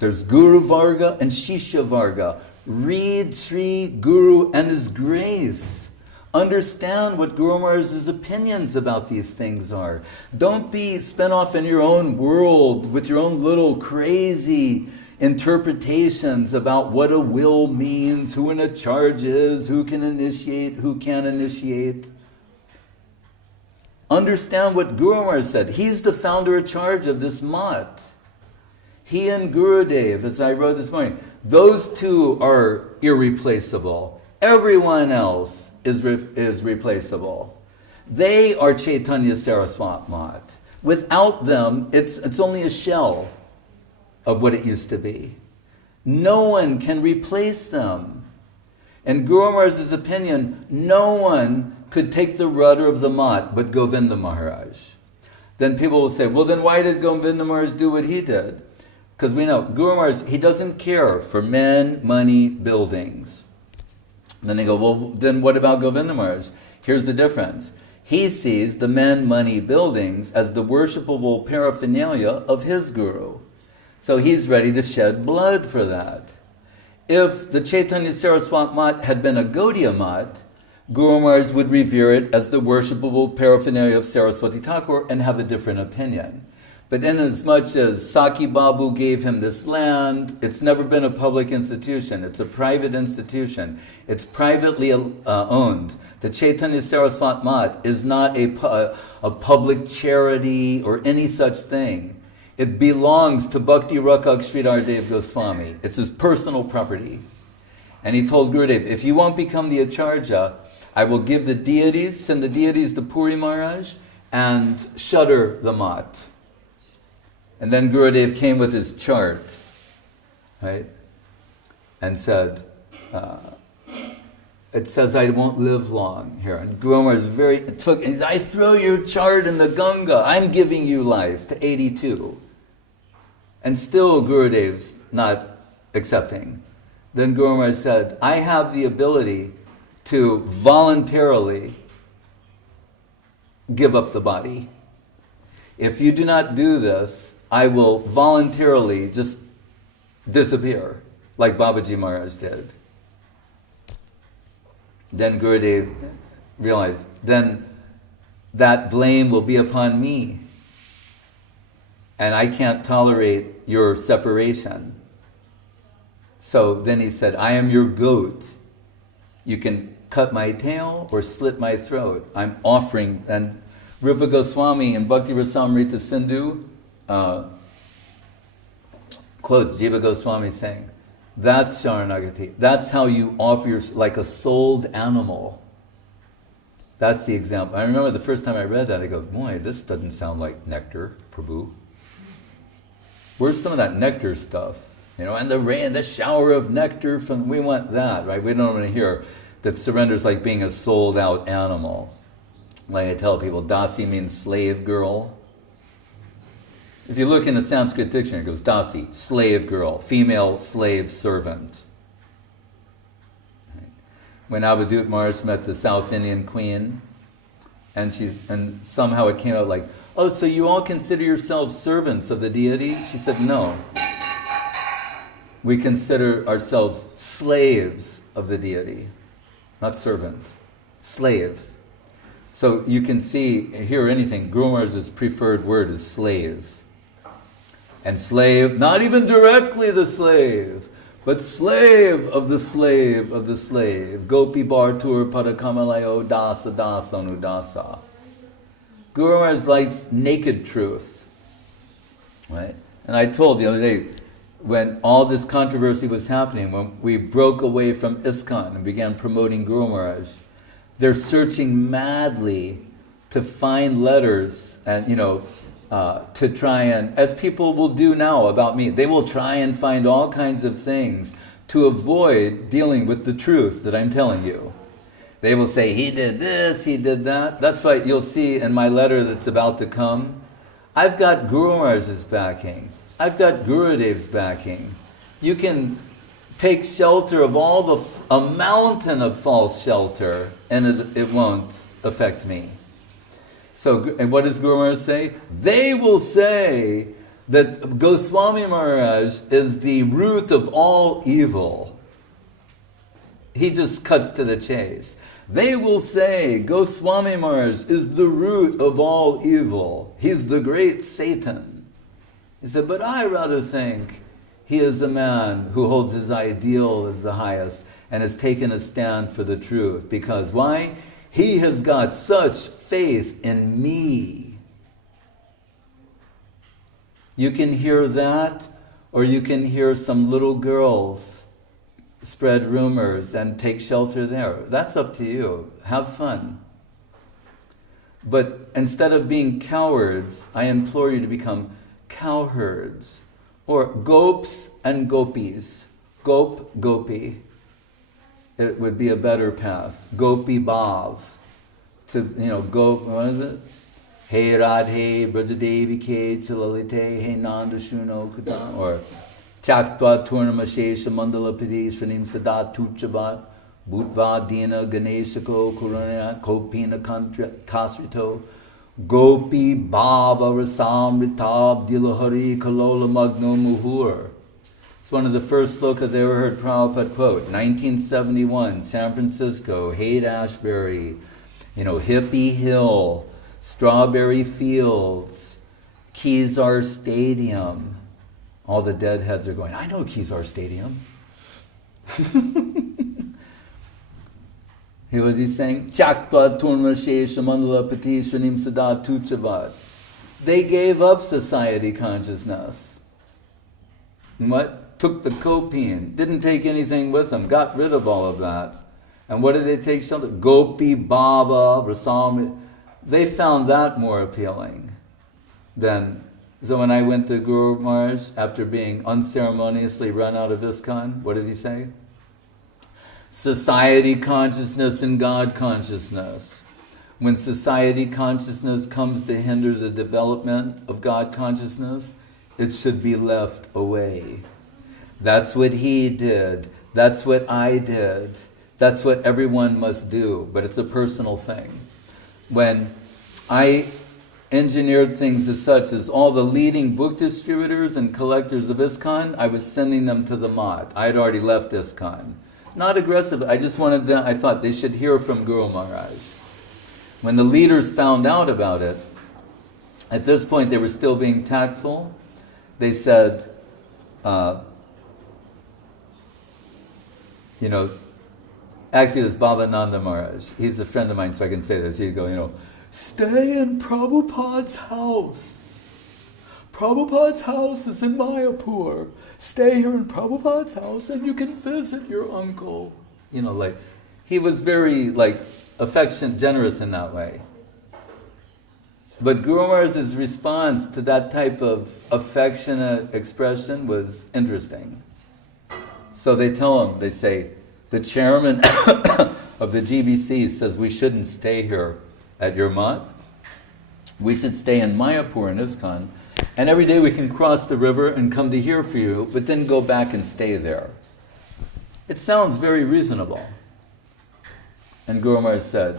There's Guru Varga and Shishya Varga. Read Sri Guru and his grace. Understand what Guru Maharaj's opinions about these things are. Don't be spent off in your own world with your own little crazy interpretations about what a will means, who an acharya is, who can initiate, who can't initiate. Understand what Guru Maharaj said. He's the founder acharya of this mat. He and Gurudev, as I wrote this morning, those two are irreplaceable. Everyone else is replaceable. They are Chaitanya Saraswat Mat. Without them, it's only a shell of what it used to be. No one can replace them. In Guru Maharaj's opinion, no one could take the rudder of the mat but Govinda Maharaj. Then people will say, well, then why did Govinda Maharaj do what he did? Because we know Guru Maharaj, he doesn't care for men, money, buildings. Then they go, well, then what about Govinda Maharaj? Here's the difference. He sees the men, money, buildings as the worshipable paraphernalia of his guru. So he's ready to shed blood for that. If the Chaitanya Saraswat Mat had been a Gaudiya Mat, Guru Maharaj would revere it as the worshipable paraphernalia of Saraswati Thakur and have a different opinion. But inasmuch as Saki Babu gave him this land, it's never been a public institution. It's a private institution. It's privately owned. The Chaitanya Saraswat Mat is not a public charity or any such thing. It belongs to Bhakti Rakak Srila Dev Goswami. It's his personal property. And he told Gurudev, if you won't become the acharya, I will give the deities, send the deities to Puri Maharaj, and shutter the mat. And then Gurudev came with his chart, right? And said, it says I won't live long here. And Guru Maharaj I throw your chart in the Ganga. I'm giving you life to 82. And still Gurudev's not accepting. Then Guru Maharaj said, I have the ability to voluntarily give up the body. If you do not do this, I will voluntarily just disappear, like Babaji Maharaj did. Then Gurudev realized, then that blame will be upon me. And I can't tolerate your separation. So then he said, I am your goat. You can cut my tail or slit my throat. I'm offering. And Rupa Goswami in Bhakti Rasamrita Sindhu quotes Jiva Goswami saying, that's Sharanagati. That's how you offer like a sold animal. That's the example. I remember the first time I read that, I go, boy, this doesn't sound like nectar, Prabhu. Where's some of that nectar stuff? You know, and the rain, the shower of nectar from, we want that, right? We don't want to hear that surrender is like being a sold out animal. Like I tell people, Dasi means slave girl. If you look in the Sanskrit dictionary, it goes Dasi, slave girl, female slave servant. When Avadut Maharaj met the South Indian queen, and somehow it came out like, oh, so you all consider yourselves servants of the deity? She said, no. We consider ourselves slaves of the deity, not servant, slave. So you can see, hear anything, Guru Maharaj's preferred word is slave. And slave, not even directly the slave, but slave of the slave of the slave. Gopi Bhartur Padakamalayo Dasa Dasanu Dasa. Guru Maharaj likes naked truth. Right? And I told the other day, when all this controversy was happening, when we broke away from ISKCON and began promoting Guru Maharaj, they're searching madly to find letters and, to try and, as people will do now about me, they will try and find all kinds of things to avoid dealing with the truth that I'm telling you. They will say, he did this, he did that. That's why you'll see in my letter that's about to come, I've got Guru Maharaj's backing. I've got Gurudev's backing. You can take shelter of a mountain of false shelter, and it won't affect me. So, and what does Guru Maharaj say? They will say that Goswami Maharaj is the root of all evil. he just cuts to the chase. They will say Goswami Maharaj is the root of all evil. He's the great Satan. He said, but I rather think he is a man who holds his ideal as the highest and has taken a stand for the truth. Because why? He has got such faith in me. You can hear that, or you can hear some little girls spread rumors and take shelter there. That's up to you. Have fun. But instead of being cowards, I implore you to become cowherds, or gopes and gopis. Gop, gopi. It would be a better path. Gopi bhav. Gop, what is it? Hey Radhe, Brajadevi Ke, Chilalite, Hey Nanda Shuno Kudan, or Tyaktva Turnamashesha Mandala Pidi Shranim Sadat Tuchabat, Bhutva Dina Ganeshako Kurana Kopina Kasrito, Gopi Bhava Rasam Ritab Dilahari Kalola Magno Muhur. It's one of the first slokas I ever heard Prabhupada quote. 1971, San Francisco, Haight-Ashbury, Hippie Hill, Strawberry Fields, Kezar Stadium. All the deadheads are going, I know Kezar Stadium. He was saying, Chakpa Turma Shesha Mandala Pati Shranim Sadat Tuchavat. They gave up society consciousness. What? Took the copium, didn't take anything with them, got rid of all of that. And what did they take shelter? Gopi, Baba, Rasam. They found that more appealing than. So when I went to Guru Maharaj, after being unceremoniously run out of ISKCON, what did he say? Society consciousness and God consciousness. When society consciousness comes to hinder the development of God consciousness, it should be left away. That's what he did. That's what I did. That's what everyone must do. But it's a personal thing. When I engineered things as such as all the leading book distributors and collectors of ISKCON, I was sending them to the mat. I had already left ISKCON. Not aggressive, I just wanted them, I thought they should hear from Guru Maharaj. When the leaders found out about it, at this point they were still being tactful. They said, actually this Bhavananda Maharaj, he's a friend of mine so I can say this, he'd go, stay in Prabhupada's house. Prabhupada's house is in Mayapur. Stay here in Prabhupada's house and you can visit your uncle. He was very affectionate, generous in that way. But Guru Maharaj's response to that type of affectionate expression was interesting. So they tell him, they say, the chairman of the GBC says we shouldn't stay here at your mat. We should stay in Mayapur in ISKCON, and every day we can cross the river and come to hear for you, but then go back and stay there. It sounds very reasonable. And Guru Maharaj said,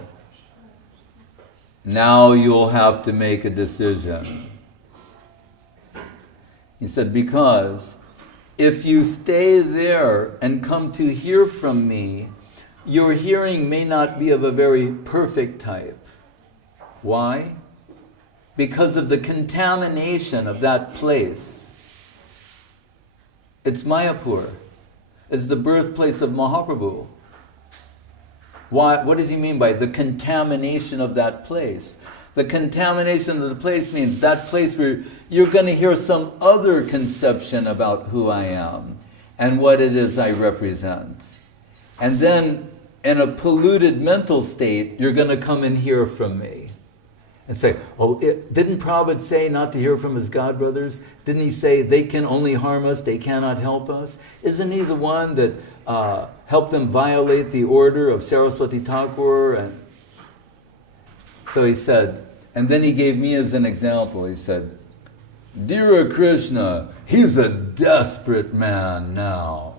now you'll have to make a decision. He said, because if you stay there and come to hear from me, your hearing may not be of a very perfect type. Why? Because of the contamination of that place. It's Mayapur. It's the birthplace of Mahaprabhu. Why? What does he mean by the contamination of that place? The contamination of the place means that place where you're going to hear some other conception about who I am and what it is I represent. And then in a polluted mental state, you're going to come and hear from me. And say, didn't Prabhupada say not to hear from his god brothers? Didn't he say they can only harm us, they cannot help us? Isn't he the one that helped them violate the order of Saraswati Thakur? And so he said, and then he gave me as an example, he said, Dear Krishna, he's a desperate man now.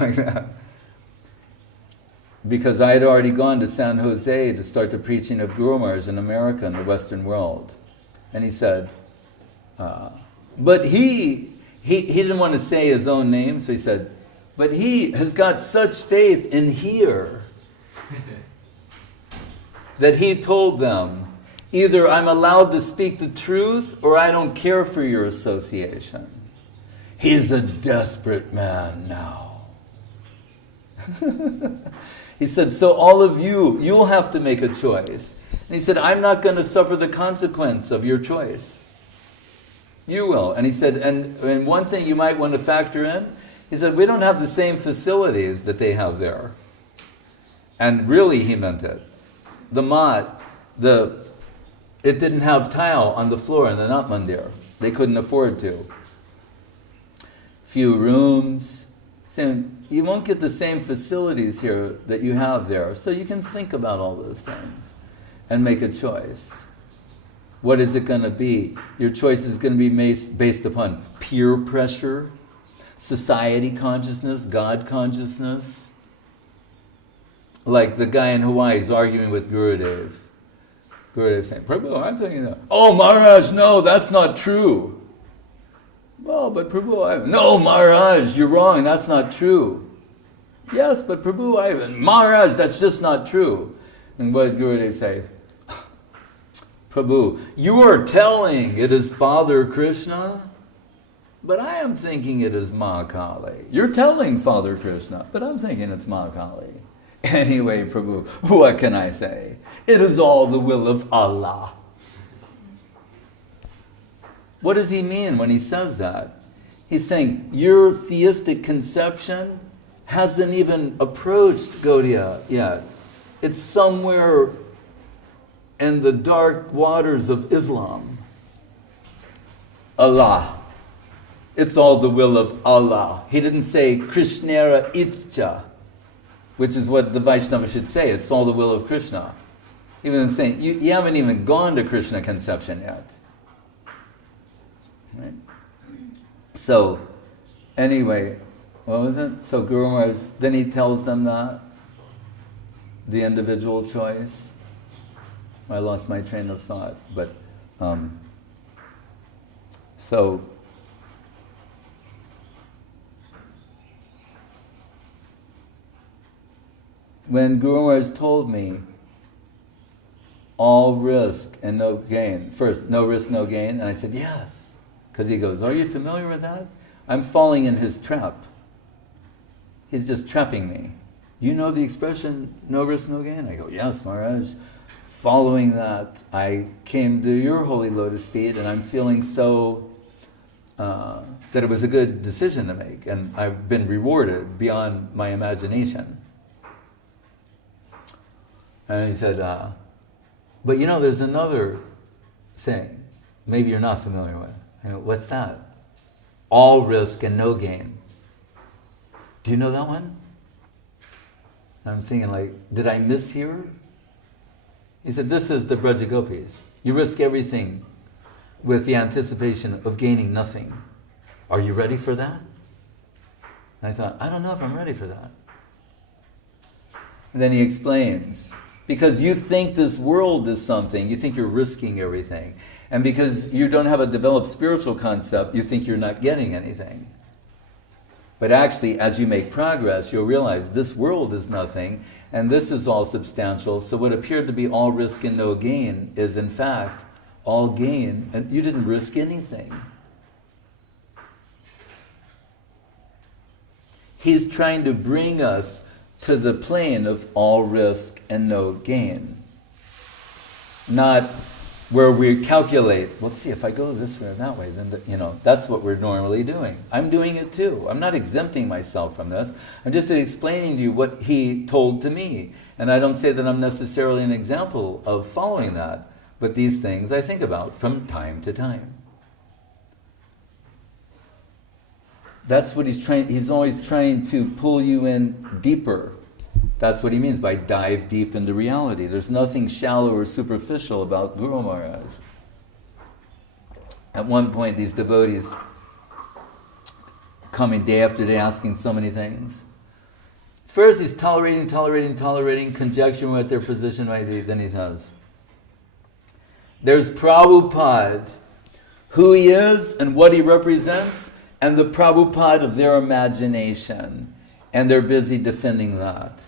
Like that. Because I had already gone to San Jose to start the preaching of Guru Maharaj in America and the Western world. And he said, but he didn't want to say his own name, so he said, But he has got such faith in here that he told them, either I'm allowed to speak the truth or I don't care for your association. He's a desperate man now. He said, so all of you, you'll have to make a choice. And he said, I'm not going to suffer the consequence of your choice. You will. And he said, and one thing you might want to factor in, he said, we don't have the same facilities that they have there. And really he meant it. The mat, it didn't have tile on the floor in the Nat Mandir. They couldn't afford to. Few rooms. You won't get the same facilities here that you have there. So you can think about all those things and make a choice. What is it going to be? Your choice is going to be based upon peer pressure, society consciousness, God consciousness. Like the guy in Hawaii is arguing with Gurudev. Gurudev saying, Prabhu, I'm thinking that. Oh, Maharaj, no, that's not true. Well, but Prabhu, no, Maharaj, you're wrong, that's not true. Yes, but Prabhu, Maharaj, that's just not true. And what did Gurudev say? Prabhu, you are telling it is Father Krishna, but I am thinking it is Mahakali. You're telling Father Krishna, but I'm thinking it's Mahakali. Anyway, Prabhu, what can I say? It is all the will of Allah. What does he mean when he says that? He's saying, your theistic conception hasn't even approached Gaudiya yet. It's somewhere in the dark waters of Islam. Allah. It's all the will of Allah. He didn't say Krishnera Ichcha, which is what the Vaishnava should say. It's all the will of Krishna. Even saying, you haven't even gone to Krishna conception yet. Right? So, anyway, what was it? So Guru Maharaj, then he tells them that, the individual choice. I lost my train of thought, but so when Guru Maharaj told me all risk and no gain, first, no risk, no gain, and I said, yes. Because he goes, are you familiar with that? I'm falling in his trap. He's just trapping me. You know the expression, no risk, no gain? I go, yes, Maharaj. Following that, I came to your holy lotus feet, and I'm feeling so that it was a good decision to make, and I've been rewarded beyond my imagination. And he said, but you know, there's another saying, maybe you're not familiar with. I go, what's that? All risk and no gain. Do you know that one? I'm thinking like, did I mishear? He said, this is the Braja Gopis. You risk everything with the anticipation of gaining nothing. Are you ready for that? And I thought, I don't know if I'm ready for that. And then he explains, because you think this world is something, you think you're risking everything. And because you don't have a developed spiritual concept, you think you're not getting anything. But actually, as you make progress, you'll realize this world is nothing, and this is all substantial. So what appeared to be all risk and no gain is in fact all gain, and you didn't risk anything. He's trying to bring us to the plane of all risk and no gain. Not where we calculate, let's see, if I go this way or that way, then, that's what we're normally doing. I'm doing it too. I'm not exempting myself from this. I'm just explaining to you what he told to me. And I don't say that I'm necessarily an example of following that, but these things I think about from time to time. That's what he's always trying to pull you in deeper. That's what he means by dive deep into reality. There's nothing shallow or superficial about Guru Maharaj. At one point, these devotees coming day after day asking so many things. First, he's tolerating, conjecturing what their position might be. Then he says, there's Prabhupada, who he is and what he represents, and the Prabhupada of their imagination. and they're busy defending that.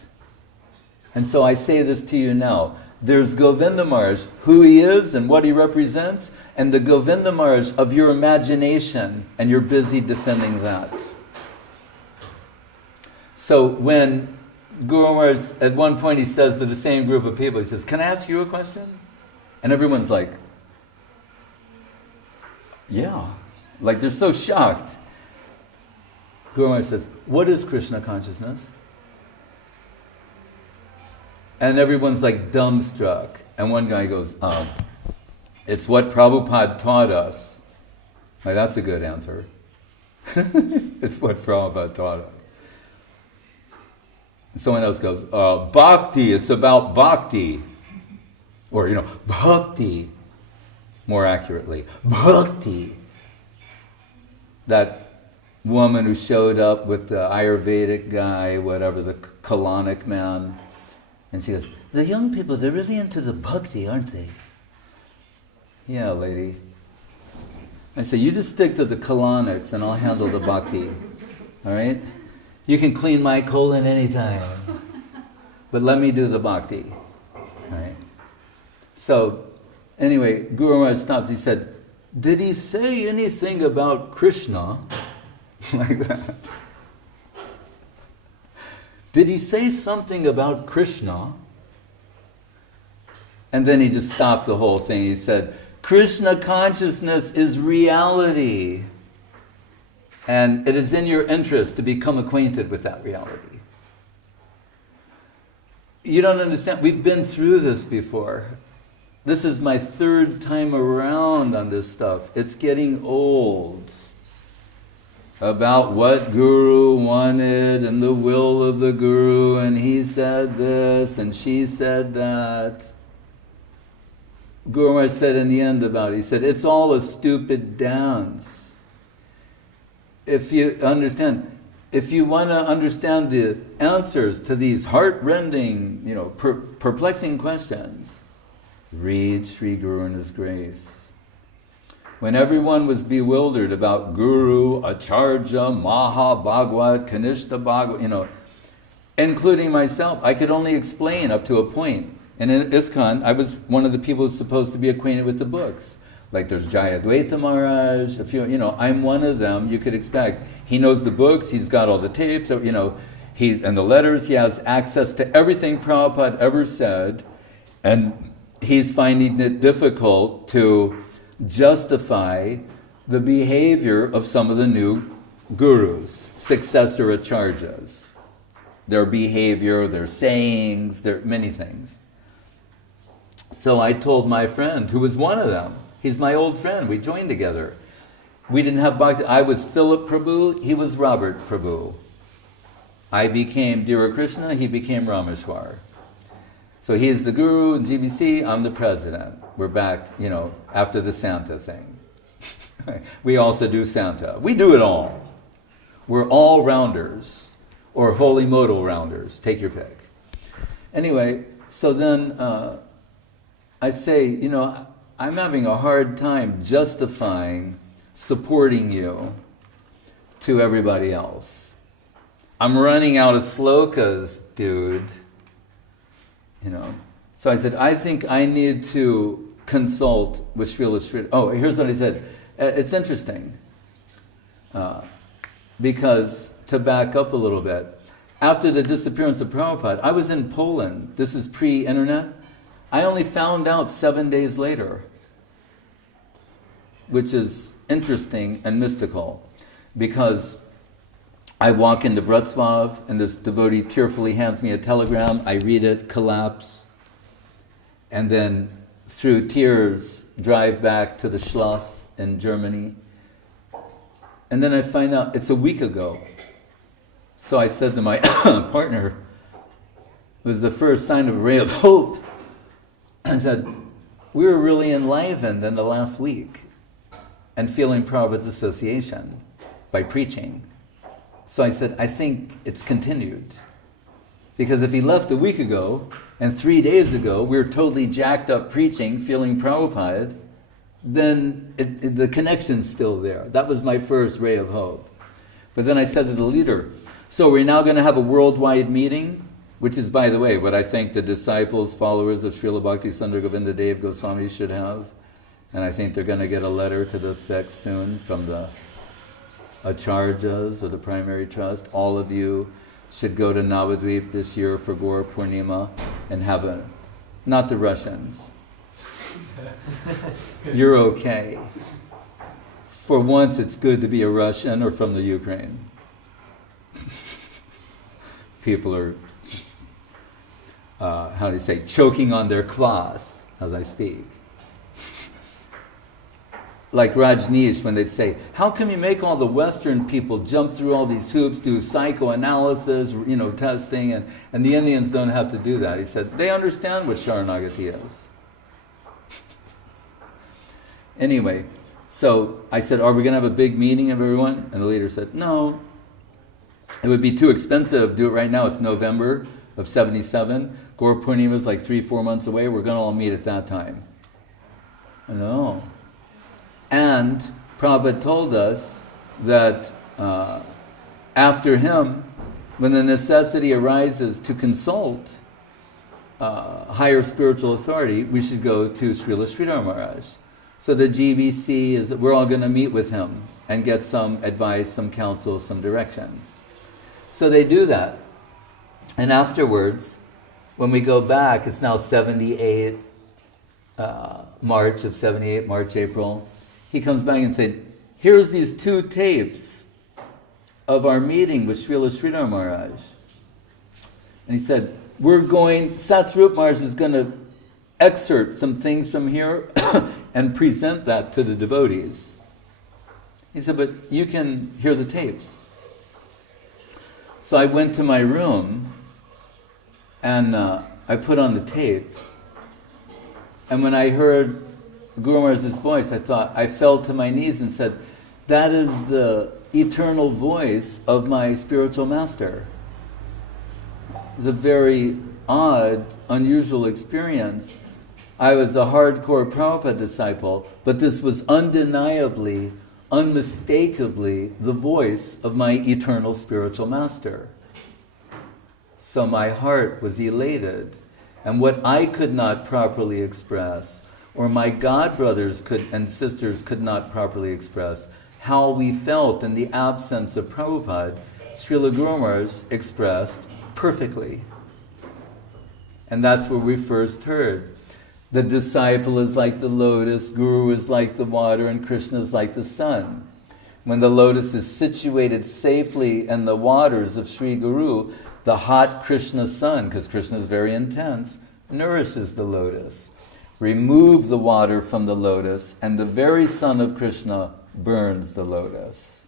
And so I say this to you now. There's Govinda Maharaj, who he is and what he represents, and the Govinda Maharaj of your imagination, and you're busy defending that. So when Guru Maharaj, at one point he says to the same group of people, he says, "Can I ask you a question?" And everyone's like, yeah. Like they're so shocked. Guru Maharaj says, "What is Krishna consciousness?" And everyone's like dumbstruck. And one guy goes, "It's what Prabhupada taught us." Like, that's a good answer. It's what Prabhupada taught us. Someone else goes, "Bhakti, it's about bhakti." Or, bhakti, more accurately. Bhakti. That woman who showed up with the Ayurvedic guy, whatever, the colonic man. And she goes, "The young people, they're really into the bhakti, aren't they?" Yeah, lady. I say, you just stick to the colonics and I'll handle the bhakti. All right? You can clean my colon anytime. But let me do the bhakti. All right? So, anyway, Guru Maharaj stops. He said, "Did he say anything about Krishna?" Like that. "Did he say something about Krishna?" And then he just stopped the whole thing. He said, "Krishna consciousness is reality. And it is in your interest to become acquainted with that reality." You don't understand. We've been through this before. This is my third time around on this stuff. It's getting old. About what Guru wanted and the will of the Guru, and he said this and she said that. Guru Maharaj said in the end about it, he said, "It's all a stupid dance." If you understand, if you want to understand the answers to these heart-rending, perplexing questions, read Sri Guru and His Grace. When everyone was bewildered about Guru, Acharya, Maha-bhagavata, Kanishta Bhagavata, including myself, I could only explain up to a point. And in ISKCON, I was one of the people who's supposed to be acquainted with the books. Like there's Jayadvaita Maharaj, I'm one of them, you could expect. He knows the books, he's got all the tapes, and the letters, he has access to everything Prabhupada ever said, and he's finding it difficult to justify the behavior of some of the new gurus, successor acharyas. Their behavior, their sayings, their many things. So I told my friend, who was one of them, he's my old friend, we joined together. We didn't have bhakti. I was Philip Prabhu, he was Robert Prabhu. I became Dhira Krishna, he became Rameshwar. So he is the guru in GBC, I'm the president. We're back, after the Santa thing. We also do Santa. We do it all. We're all rounders, or holy modal rounders, take your pick. Anyway, so then I say, I'm having a hard time justifying supporting you to everybody else. I'm running out of slokas, dude. So I said, I think I need to consult with Srila. Oh, here's what I said. It's interesting. Because, to back up a little bit, after the disappearance of Prabhupada, I was in Poland. This is pre-internet. I only found out 7 days later, which is interesting and mystical, because I walk into Wrocław, and this devotee tearfully hands me a telegram. I read it, collapse, and then through tears drive back to the Schloss in Germany. And then I find out it's a week ago. So I said to my partner, it was the first sign of a ray of hope. I said, we were really enlivened in the last week and feeling Prabhupada's association by preaching. So I said, I think it's continued. Because if he left a week ago, and 3 days ago we were totally jacked up preaching, feeling Prabhupada, then the connection's still there. That was my first ray of hope. But then I said to the leader, So we're now going to have a worldwide meeting, which is, by the way, what I think the disciples, followers of Srila Bhakti Sudhir Govinda Dev-Goswami should have. And I think they're going to get a letter to the effect soon from the Acharjas or the primary trust. All of you should go to Navadvip this year for Gaur Purnima and have a... Not the Russians. You're okay. For once it's good to be a Russian or from the Ukraine. People are, how do you say, choking on their kvass as I speak. Like Rajneesh, when they'd say, how can you make all the Western people jump through all these hoops, do psychoanalysis, testing, and the Indians don't have to do that? He said, they understand what Sharanagati is. Anyway, so I said, are we going to have a big meeting of everyone? And the leader said, no. It would be too expensive. Do it right now. It's November of 77. Gaur Purnima is like 3-4 months away. We're going to all meet at that time. I know. And Prabhupada told us that after him, when the necessity arises to consult higher spiritual authority, we should go to Srila Sridhar Maharaj. So the GBC is that we're all going to meet with him and get some advice, some counsel, some direction. So they do that. And afterwards, when we go back, it's now 78, March of 78, March, April. He comes back and said, here's these 2 tapes of our meeting with Srila Sridhar Maharaj. And he said, Satsrup Maharaj is going to excerpt some things from here and present that to the devotees. He said, but you can hear the tapes. So I went to my room and I put on the tape. And when I heard Guru Maharaj's voice, I fell to my knees and said, that is the eternal voice of my spiritual master. It's a very odd, unusual experience. I was a hardcore Prabhupada disciple, but this was undeniably, unmistakably the voice of my eternal spiritual master. So my heart was elated, and what I could not properly express, or my god brothers and sisters could not properly express, how we felt in the absence of Prabhupada, Srila Guru Maharaj expressed perfectly. And that's where we first heard. The disciple is like the lotus, Guru is like the water, and Krishna is like the sun. When the lotus is situated safely in the waters of Sri Guru, the hot Krishna sun, because Krishna is very intense, nourishes the lotus. Remove the water from the lotus, and the very sun of Krishna burns the lotus.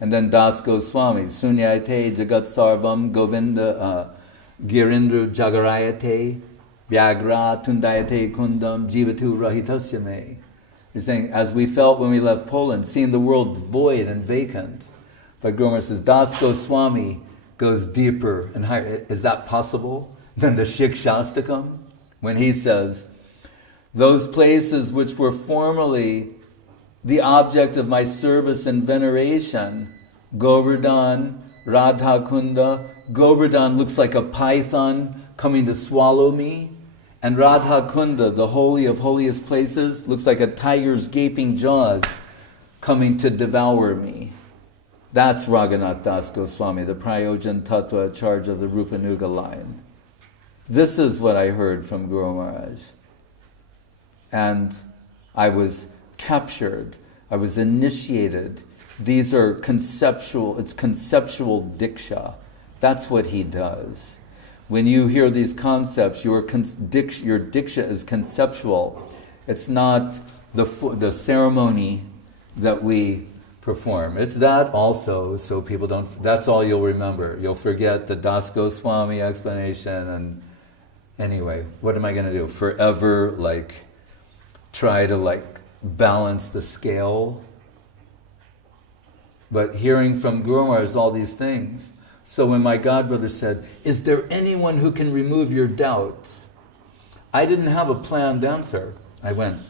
And then Das Goswami, Sunyate Jagat Sarvam Govinda Girindra Jagarayate Vyagra Tundayate Kundam Jivatu Rahitasya Me. He's saying, as we felt when we left Poland, seeing the world void and vacant. But Guru Maharaj says, Das Goswami goes deeper and higher. Is that possible? Than the Shikshastakam? When he says, those places which were formerly the object of my service and veneration, Govardhan, Radha Kunda. Govardhan looks like a python coming to swallow me. And Radha Kunda, the holy of holiest places, looks like a tiger's gaping jaws coming to devour me. That's Raghunath Das Goswami, the Prayojan Tattva charge of the Rupanuga line. This is what I heard from Guru Maharaj. And I was captured. I was initiated. These are conceptual, it's conceptual diksha. That's what he does. When you hear these concepts, your diksha is conceptual. It's not the ceremony that we perform. It's that also, so people don't, that's all you'll remember. You'll forget the Das Goswami explanation, and anyway, what am I going to do? Forever, try to balance the scale? But hearing from Guru Maharaj all these things. So when my godbrother said, is there anyone who can remove your doubt? I didn't have a planned answer. I went,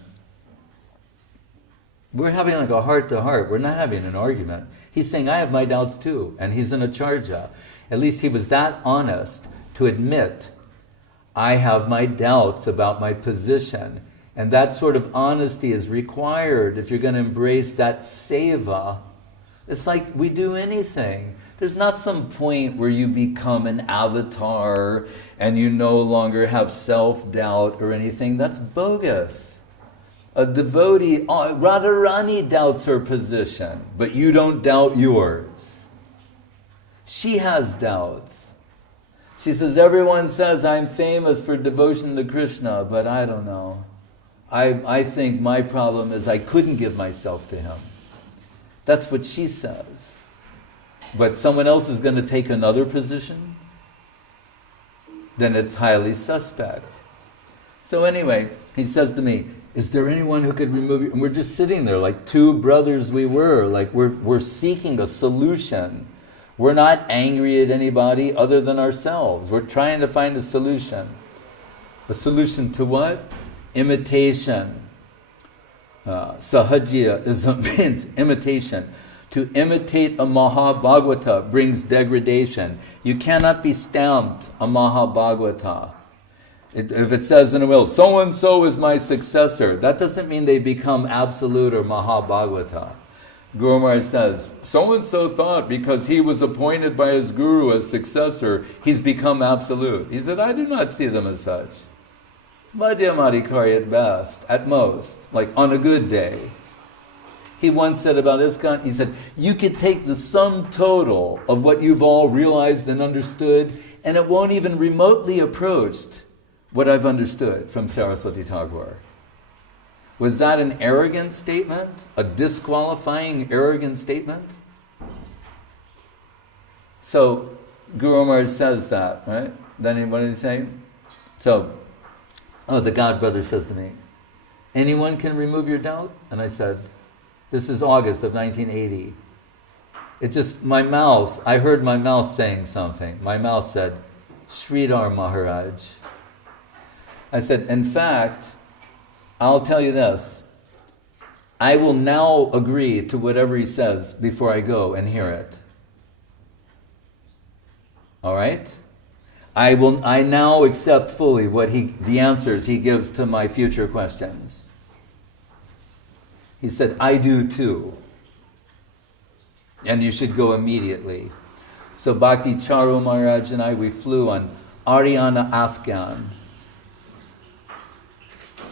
We're having like a heart-to-heart. We're not having an argument. He's saying, I have my doubts too, and he's in acharya. At least he was that honest to admit, I have my doubts about my position. And that sort of honesty is required if you're going to embrace that seva. It's like we do anything. There's not some point where you become an avatar and you no longer have self-doubt or anything. That's bogus. A devotee, Radharani doubts her position, but you don't doubt yours. She has doubts. She says, everyone says I'm famous for devotion to Krishna, but I don't know. I think my problem is I couldn't give myself to him. That's what she says. But someone else is going to take another position, then it's highly suspect. So anyway, he says to me, is there anyone who could remove you? And we're just sitting there like two brothers we were. Like we're seeking a solution. We're not angry at anybody other than ourselves. We're trying to find a solution. A solution to what? Imitation. Sahajya means imitation. To imitate a maha-bhagavata brings degradation. You cannot be stamped a maha-bhagavata. If it says in a will, so-and-so is my successor, that doesn't mean they become absolute or maha-bhagavata. Guru Maharaj says, so-and-so thought because he was appointed by his guru as successor, he's become absolute. He said, I do not see them as such. Madhyamadikari at best, at most, like on a good day. He once said about ISKCON, he said, you could take the sum total of what you've all realized and understood, and it won't even remotely approach what I've understood from Saraswati Thakur. Was that an arrogant statement? A disqualifying, arrogant statement? So, Guru Maharaj says that, right? Then what did he say? So, the God brother says to me, anyone can remove your doubt? And I said, this is August of 1980. It just, I heard my mouth saying something. My mouth said, Sridhar Maharaj. I said, in fact, I'll tell you this. I will now agree to whatever he says before I go and hear it. All right? I now accept fully the answers he gives to my future questions. He said, I do too. And you should go immediately. So Bhakti Charu Maharaj and I, we flew on Ariana Afghan,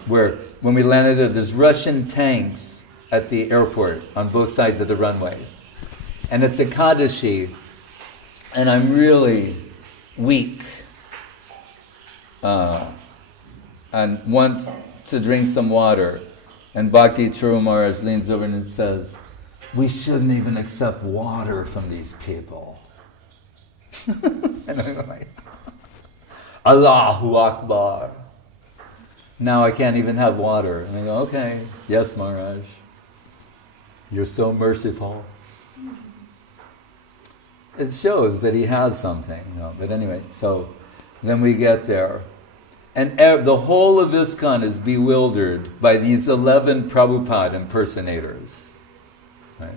where when we landed there's Russian tanks at the airport on both sides of the runway. And it's Ekadashi, and I'm really weak and want to drink some water. And Bhakti Charu Maharaj leans over and says, we shouldn't even accept water from these people. And I'm like, Allahu Akbar. Now I can't even have water. And I go, okay, yes, Maharaj. You're so merciful. It shows that he has something. But anyway, so then we get there. And the whole of ISKCON is bewildered by these 11 Prabhupada impersonators. Right?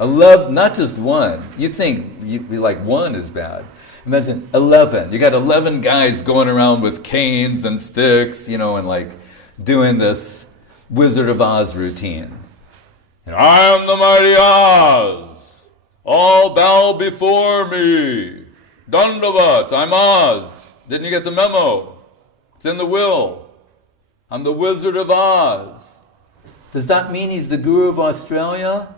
11, not just one. You think you'd be like one is bad. Imagine 11. You got 11 guys going around with canes and sticks, and like doing this Wizard of Oz routine. I am the mighty Oz. All bow before me. Dandavat, I'm Oz. Didn't you get the memo? It's in the will. I'm the Wizard of Oz. Does that mean he's the Guru of Australia?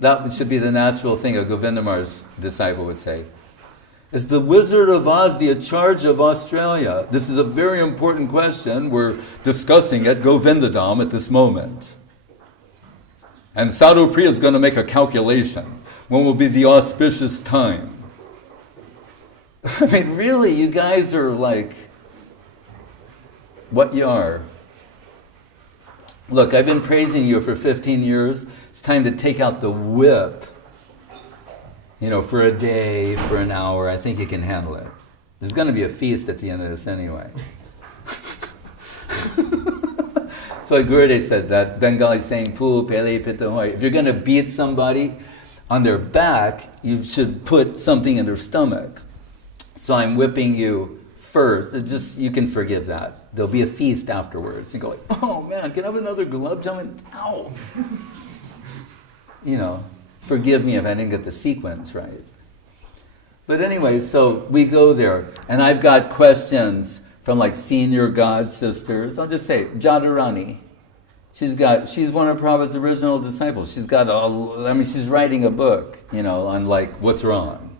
That should be the natural thing a Govinda Maharaj's disciple would say. Is the Wizard of Oz the Acharya of Australia? This is a very important question we're discussing at Govinda Dham at this moment. And Sadhu Priya is going to make a calculation. When will be the auspicious time? I mean, really, you guys are like what you are. Look, I've been praising you for 15 years. It's time to take out the whip. For a day, for an hour. I think you can handle it. There's going to be a feast at the end of this anyway. So like Gurudev said, that Bengali saying, "Pu pele pita hoy." If you're going to beat somebody on their back, you should put something in their stomach. So I'm whipping you first. It's just, you can forgive that. There'll be a feast afterwards. You go like, "Oh man, can I have another gulab jamun?" Ow! Forgive me if I didn't get the sequence right. But anyway, so we go there, and I've got questions from like senior god sisters. I'll just say, Jadharani. She's one of Prabhupada's original disciples. She's writing a book, on like what's wrong.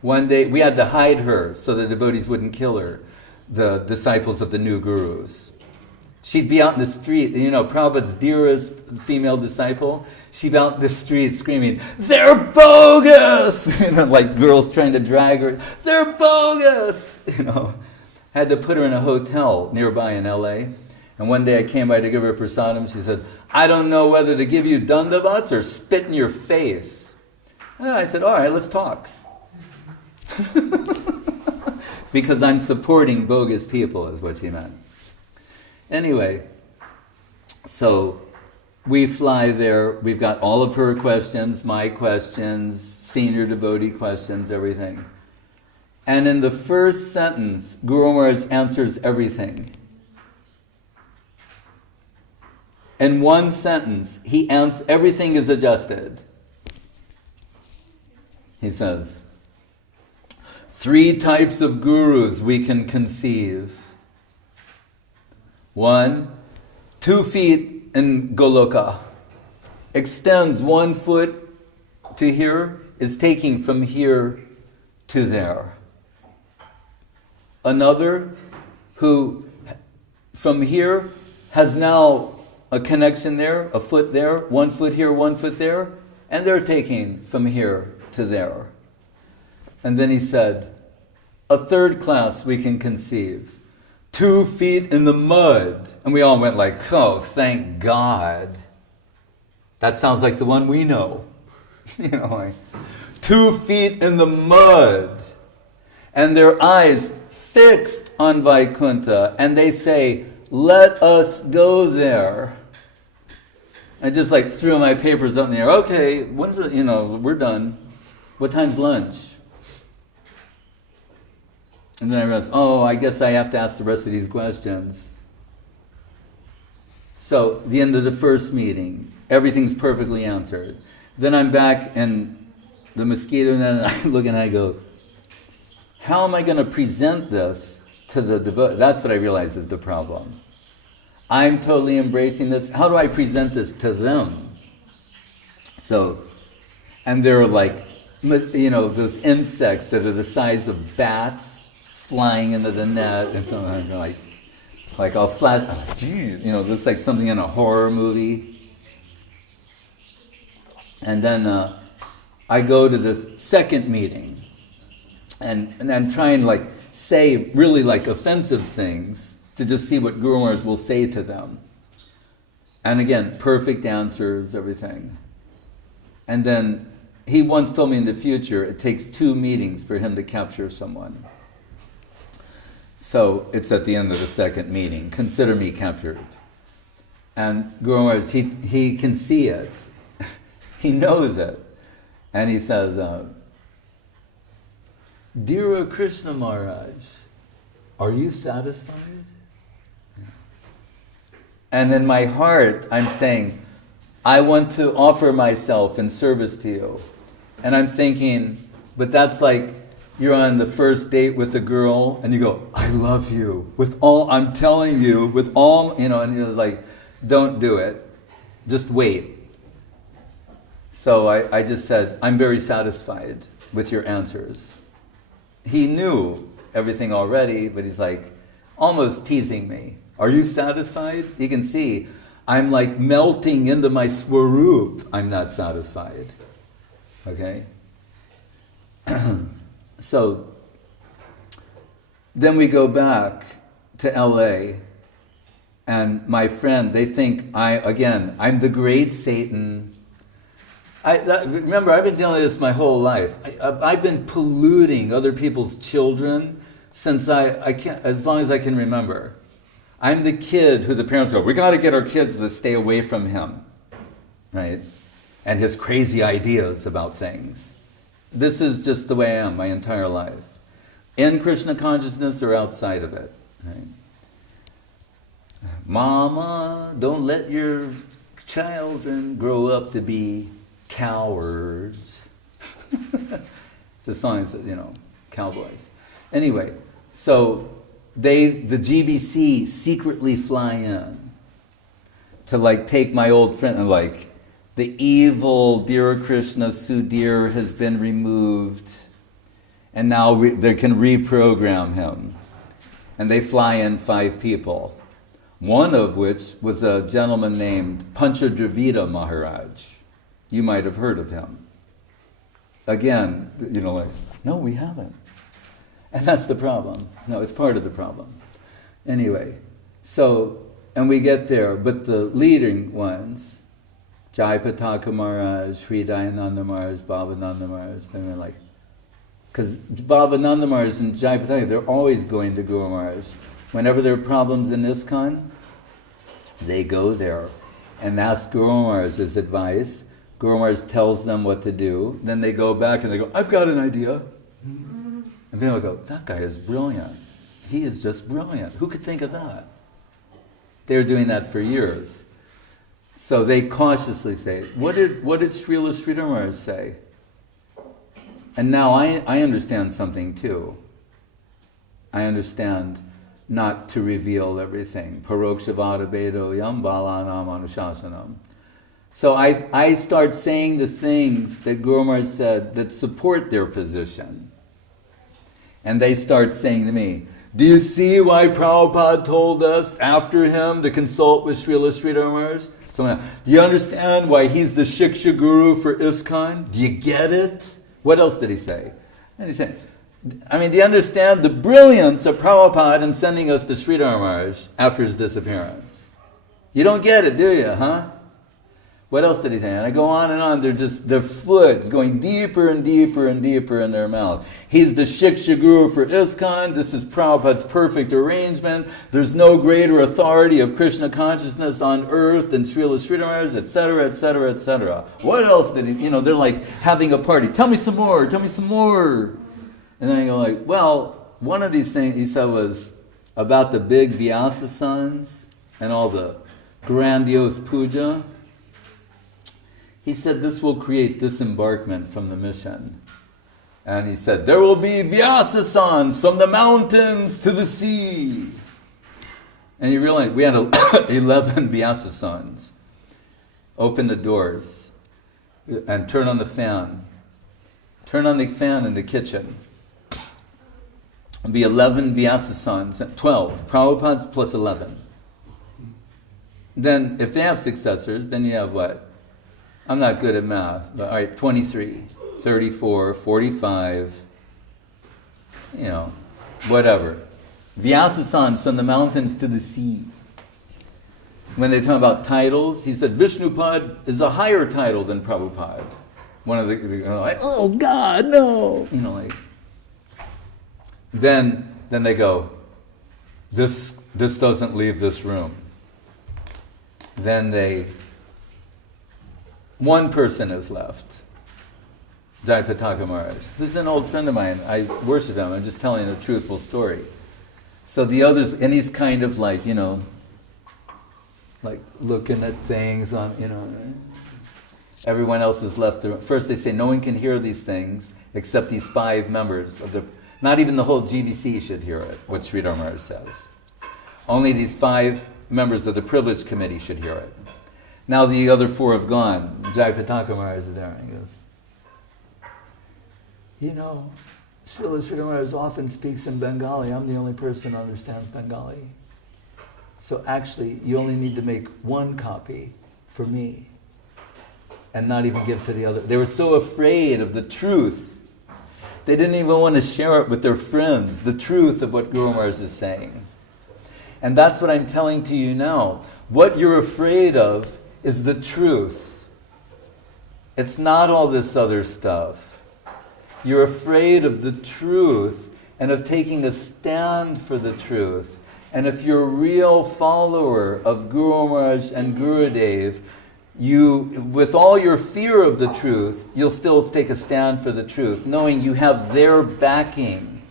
One day, we had to hide her so the devotees wouldn't kill her, the disciples of the new gurus. She'd be out in the street, Prabhupada's dearest female disciple, she'd be out in the street screaming, "They're bogus!" Like girls trying to drag her, "They're bogus!" Had to put her in a hotel nearby in LA. And one day I came by to give her prasadam. She said, "I don't know whether to give you dandavats or spit in your face." And I said, "All right, let's talk." Because I'm supporting bogus people, is what she meant. Anyway, so we fly there. We've got all of her questions, my questions, senior devotee questions, everything. And in the first sentence, Guru Maharaj answers everything. In one sentence, everything is adjusted. He says, 3 types of gurus we can conceive. 1, 2 feet in Goloka, extends 1 foot to here, is taking from here to there. Another who from here has now a connection there, a foot there, 1 foot here, 1 foot there, and they're taking from here to there. And then he said, a third class we can conceive, 2 feet in the mud. And we all went like, "Oh, thank God. That sounds like the one we know." 2 feet in the mud. And their eyes fixed on Vaikuntha, and they say, "Let us go there." I just like threw my papers up in the air. "Okay, when's it, we're done. What time's lunch?" And then I realized, I guess I have to ask the rest of these questions. So, the end of the first meeting, everything's perfectly answered. Then I'm back in the mosquito net, and I look and I go, how am I going to present this to the devotee? That's what I realize is the problem. I'm totally embracing this. How do I present this to them? So, and they're like, those insects that are the size of bats flying into the net, and so I'm like I'll flash, looks like something in a horror movie. And then I go to this second meeting, and I'm trying say really offensive things to just see what Guru Maharaj will say to them. And again, perfect answers, everything. And then he once told me in the future it takes 2 meetings for him to capture someone. So it's at the end of the second meeting. Consider me captured. And Guru Maharaj, he can see it. He knows it. And he says, "Dear Krishna Maharaj, are you satisfied?" And in my heart, I'm saying, I want to offer myself in service to you. And I'm thinking, but that's like you're on the first date with a girl and you go, "I love you with all, I'm telling you, with all," and he was like, "Don't do it. Just wait." So I just said, "I'm very satisfied with your answers." He knew everything already, but he's like almost teasing me. "Are you satisfied?" You can see I'm like melting into my swaroop. I'm not satisfied. Okay? So then we go back to LA, and my friend, they think I'm the great Satan. Remember, I've been dealing with this my whole life. I've been polluting other people's children since as long as I can remember. I'm the kid who the parents go, we got to get our kids to stay away from him, right? And his crazy ideas about things. This is just the way I am my entire life. In Krishna consciousness or outside of it, right? Mama, don't let your children grow up to be cowards. It's a song that says, cowboys. Anyway, so the GBC secretly fly in to take my old friend and the evil Dear Krishna Sudhir has been removed and now they can reprogram him. And they fly in 5 people. One of which was a gentleman named Panchadravida Maharaj. You might have heard of him. Again, no, we haven't. And that's the problem. No, it's part of the problem. Anyway, and we get there, but the leading ones, Jai Pataka Maharaj, Sri Dayananda Maharaj, Bhavananda Maharaj, they're because Bhavananda Maharaj and Jai Pataka, they're always going to Guru Maharaj. Whenever there are problems in ISKCON, they go there and ask Guru Maharaj's advice. Guru Maharaj tells them what to do. Then they go back and they go, I've got an idea. And people go, that guy is brilliant. He is just brilliant. Who could think of that? They were doing that for years. So they cautiously say, what did Srila Sridhar Maharaj say? And now I understand something too. I understand not to reveal everything. Parokshavada Vedo Yam Balanam Anushasanam. So I start saying the things that Guru Maharaj said that support their position. And they start saying to me, do you see why Prabhupada told us after him to consult with Srila Sridhar Maharaj? Do you understand why he's the Shiksha Guru for ISKCON? Do you get it? What else did he say? And he said, do you understand the brilliance of Prabhupada in sending us to Sridhar Maharaj after his disappearance? You don't get it, do you, huh? What else did he say? And I go on and on. Their foot's going deeper and deeper and deeper in their mouth. He's the Shiksha Guru for ISKCON. This is Prabhupada's perfect arrangement. There's no greater authority of Krishna consciousness on earth than Srila Sridhar Maharaj, etc., etc., etc. What else did he, they're like having a party. Tell me some more, tell me some more. And then I go well, one of these things he said was about the big Vyasa sons and all the grandiose puja. He said this will create disembarkment from the mission. And he said, there will be Vyasa sons from the mountains to the sea. And you realize we had 11 Vyasa sons. Open the doors and turn on the fan. Turn on the fan in the kitchen. It'll be 11 Vyasa sons, 12. Prabhupada plus 11. Then, if they have successors, then you have what? I'm not good at math, but all right, 23, 34, 45, whatever. Vyasa sons from the mountains to the sea. When they talk about titles, he said Vishnupad is a higher title than Prabhupada. One of the oh God, no! Then they go, this doesn't leave this room. Then one person is left. Jai Pataka Maharaj. This is an old friend of mine. I worship him. I'm just telling a truthful story. So the others, and he's kind of like looking at things on, everyone else is left. First they say no one can hear these things except these 5 members of not even the whole GVC should hear it, what Sridhar Maharaj says. Only these 5 members of the privilege committee should hear it. Now the other 4 have gone. Jai Pataka Maharaj is there. And he goes, Srila Sridhar Maharaj often speaks in Bengali. I'm the only person who understands Bengali. So actually, you only need to make 1 copy for me and not even give to the other. They were so afraid of the truth. They didn't even want to share it with their friends, the truth of what Guru Maharaj is saying. And that's what I'm telling to you now. What you're afraid of is the truth. It's not all this other stuff. You're afraid of the truth and of taking a stand for the truth And if you're a real follower of Guru Maharaj and Gurudev, you, with all your fear of the truth, you'll still take a stand for the truth, knowing you have their backing.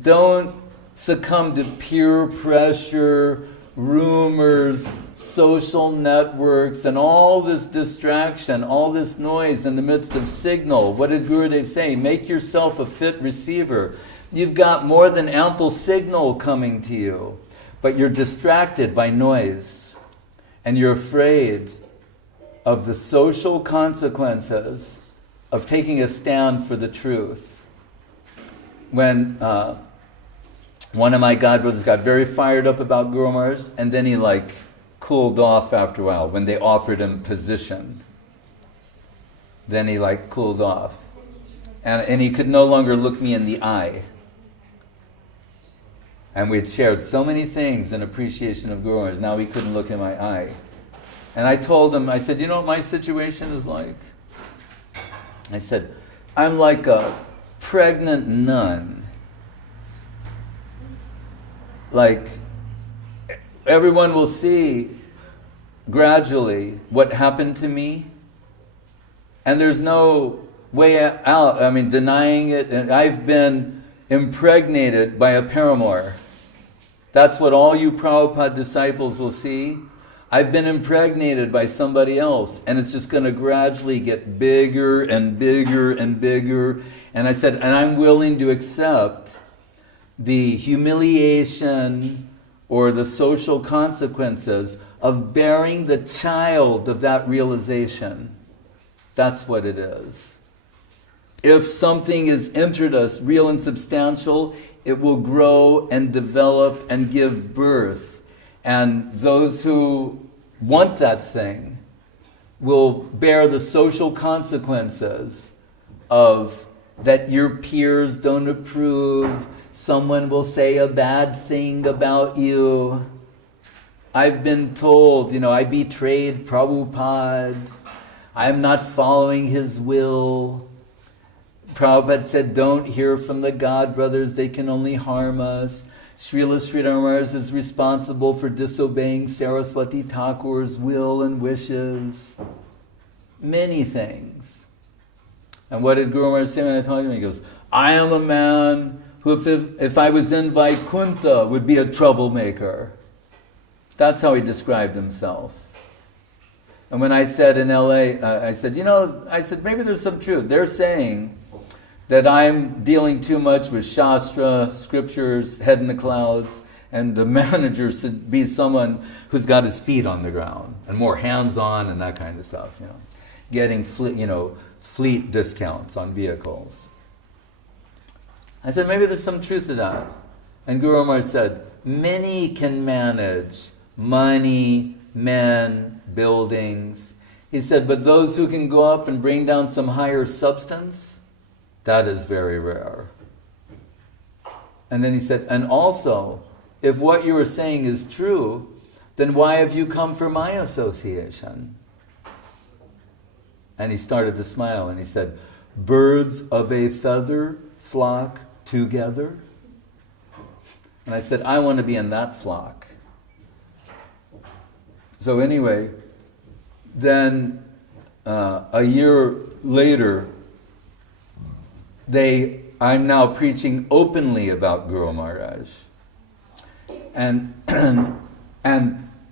Don't succumb to peer pressure, rumors, social networks, and all this distraction, all this noise in the midst of signal. What did Gurudev say? Make yourself a fit receiver. You've got more than ample signal coming to you, but you're distracted by noise, and you're afraid of the social consequences of taking a stand for the truth. When one of my godbrothers got very fired up about Guru Maharaj, and then he cooled off after a while when they offered him position. Then he cooled off. And he could no longer look me in the eye. And we had shared so many things in appreciation of Guru Maharaj, now he couldn't look in my eye. And I told him, I said, you know what my situation is like? I said, I'm like a pregnant nun. Everyone will see gradually what happened to me, and there's no way out. I mean, denying it. And I've been impregnated by a paramour. That's what all you Prabhupada disciples will see. I've been impregnated by somebody else, and it's just going to gradually get bigger and bigger and bigger. And I said, and I'm willing to accept the humiliation or the social consequences of bearing the child of that realization. That's what it is. If something has entered us, real and substantial, it will grow and develop and give birth. And those who want that thing will bear the social consequences of that your peers don't approve. Someone will say a bad thing about you. I've been told, I betrayed Prabhupada. I'm not following his will. Prabhupada said, don't hear from the God brothers, they can only harm us. Srila Sridhar Maharaj is responsible for disobeying Saraswati Thakur's will and wishes. Many things. And what did Guru Maharaj say when I told him? He goes, I am a man who, if I was in Vaikuntha, would be a troublemaker. That's how he described himself. And when I said in LA, I said, maybe there's some truth. They're saying that I'm dealing too much with Shastra, scriptures, head in the clouds, and the manager should be someone who's got his feet on the ground and more hands-on and that kind of stuff, getting fleet discounts on vehicles. I said, maybe there's some truth to that. And Guru Maharaj said, many can manage money, men, buildings. He said, but those who can go up and bring down some higher substance, that is very rare. And then he said, and also, if what you are saying is true, then why have you come for my association? And he started to smile and he said, birds of a feather flock together. And I said, I want to be in that flock. So anyway, then a year later, I'm now preaching openly about Guru Maharaj. And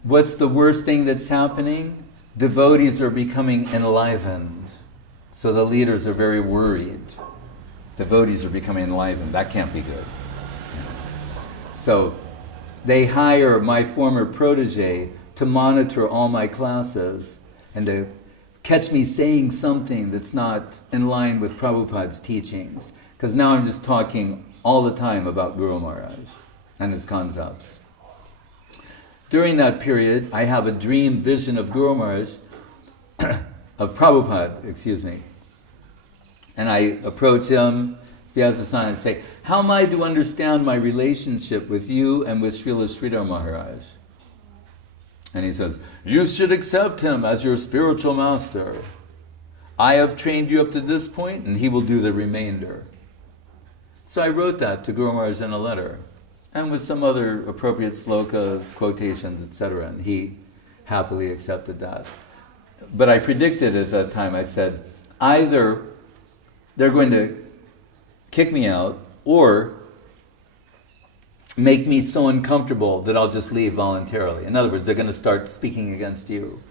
what's the worst thing that's happening? Devotees are becoming enlivened. So the leaders are very worried. Devotees are becoming enlivened. That can't be good. So they hire my former protege to monitor all my classes and to catch me saying something that's not in line with Prabhupada's teachings. Because now I'm just talking all the time about Guru Maharaj and his concepts. During that period, I have a dream vision of Guru Maharaj, of Prabhupada, And I approach him, Vyasa-san, and say, how am I to understand my relationship with you and with Srila Sridhar Maharaj? And he says, you should accept him as your spiritual master. I have trained you up to this point, and he will do the remainder. So I wrote that to Guru Maharaj in a letter. and with some other appropriate slokas, quotations, etc. And he happily accepted that. But I predicted at that time, I said, either they're going to kick me out or make me so uncomfortable that I'll just leave voluntarily. In other words, they're going to start speaking against you.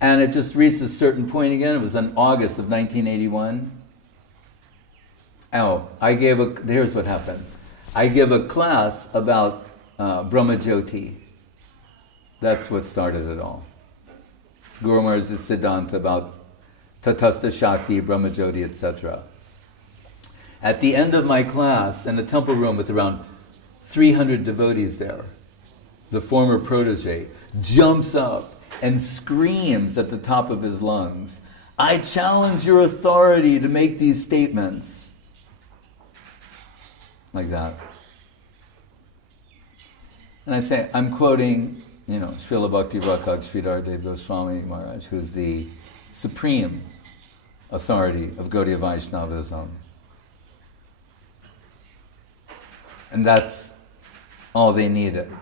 And it just reached a certain point again. It was in August of 1981. Here's what happened. I gave a class about Brahmajyoti. That's what started it all. Guru Maharaj's Siddhanta about Tatastha Shakti, Brahmajyoti, etc. At the end of my class, in a temple room with around 300 devotees there, the former protege jumps up and screams at the top of his lungs, "I challenge your authority to make these statements." Like that. And I say, I'm quoting, Srila Bhakti Sudhir Goswami Maharaj, who's the supreme authority of Gaudiya Vaishnavism. And that's all they needed.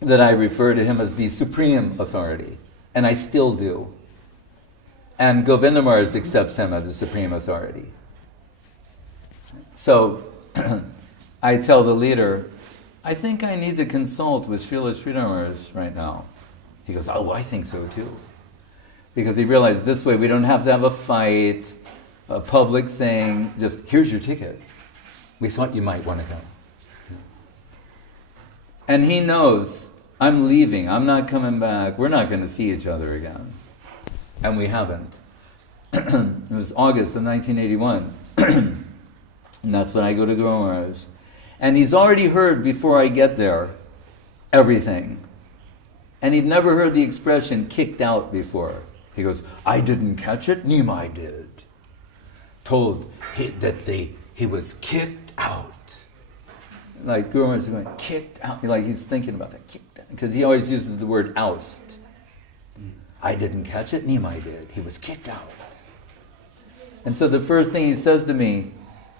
That I refer to him as the supreme authority. And I still do. And Govinda Maharaj accepts him as the supreme authority. So, I tell the leader, I think I need to consult with Srila Sridhar Maharaj right now. He goes, oh, I think so too. Because he realized this way we don't have to have a fight, a public thing, just here's your ticket. We thought you might want to go. And he knows, I'm leaving, I'm not coming back, we're not going to see each other again. And we haven't. It was August of 1981. And that's when I go to Guru Maharaj. And he's already heard before I get there everything. And he'd never heard the expression kicked out before. He goes, I didn't catch it, Nimai did. Told that he was kicked out. Like Guru Maharaj is going, kicked out. Like he's thinking about that, kicked out. Because he always uses the word oust. I didn't catch it, Nimai did. He was kicked out. And so the first thing he says to me,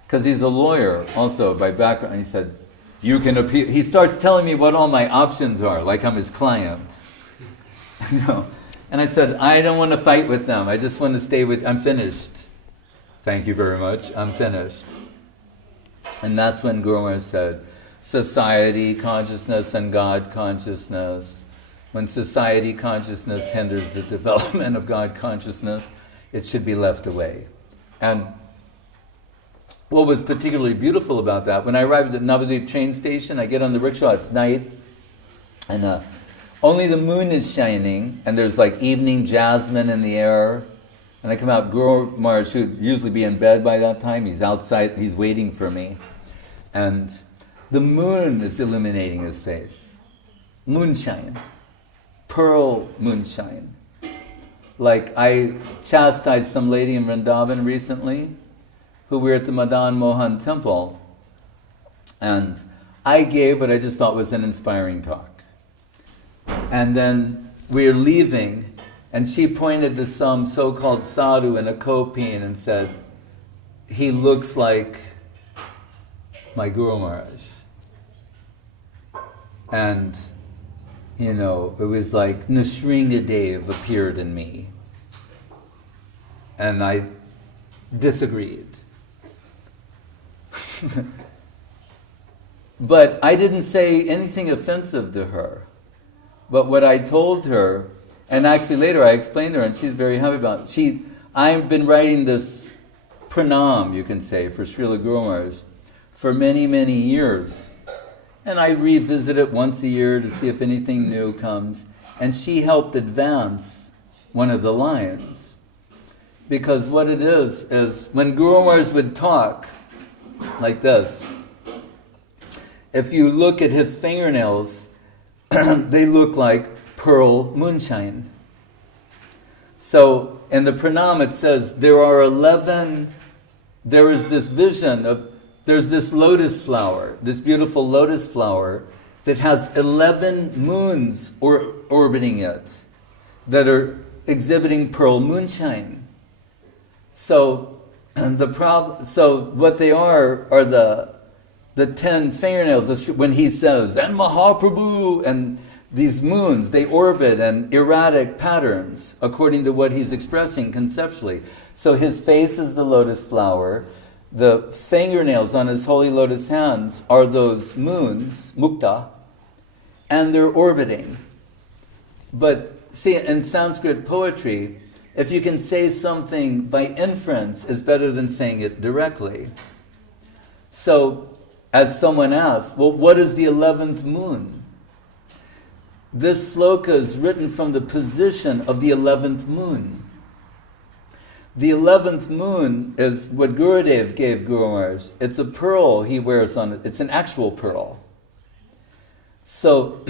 because he's a lawyer also by background, and he said, you can appeal. He starts telling me what all my options are, like I'm his client. And I said, I don't want to fight with them. I just want to stay with, I'm finished. Thank you very much, I'm finished. And that's when Guru Maharaj said, society consciousness and God consciousness. When society consciousness hinders the development of God consciousness, it should be left away. And what was particularly beautiful about that, when I arrived at Navadvip train station, I get on the rickshaw, it's night, and only the moon is shining, and there's like evening jasmine in the air, and I come out, Guru Maharaj should usually be in bed by that time, he's outside, he's waiting for me, and the moon is illuminating his face. Moonshine. Pearl moonshine. Like I chastised some lady in Vrindavan recently, who were at the Madan Mohan temple, and I gave what I just thought was an inspiring talk. And then we were leaving, and she pointed to some so-called sadhu in a kopeen and said, he looks like my Guru Maharaj. And, it was like Nrsingadev appeared in me. And I disagreed. But I didn't say anything offensive to her. But what I told her, and actually later I explained to her, and she's very happy about it. I've been writing this pranam, you can say, for Srila Guru Maharaj for many, many years. And I revisit it once a year to see if anything new comes. And she helped advance one of the lines. Because what it is when Guru Maharaj would talk like this, if you look at his fingernails, they look like pearl moonshine. So in the pranam it says, there is this vision of, there's this lotus flower, this beautiful lotus flower that has 11 moons orbiting it that are exhibiting pearl moonshine. So And the problem, so what they are the 10 fingernails. When he says, and Mahaprabhu, and these moons, they orbit in erratic patterns according to what he's expressing conceptually. So his face is the lotus flower. The fingernails on his holy lotus hands are those moons, mukta, and they're orbiting. But see, in Sanskrit poetry, if you can say something by inference, is better than saying it directly. So, as someone asked, well, what is the 11th moon? This sloka is written from the position of the 11th moon. The 11th moon is what Gurudeva gave Guru Maharaj. It's a pearl he wears on it. It's an actual pearl. So,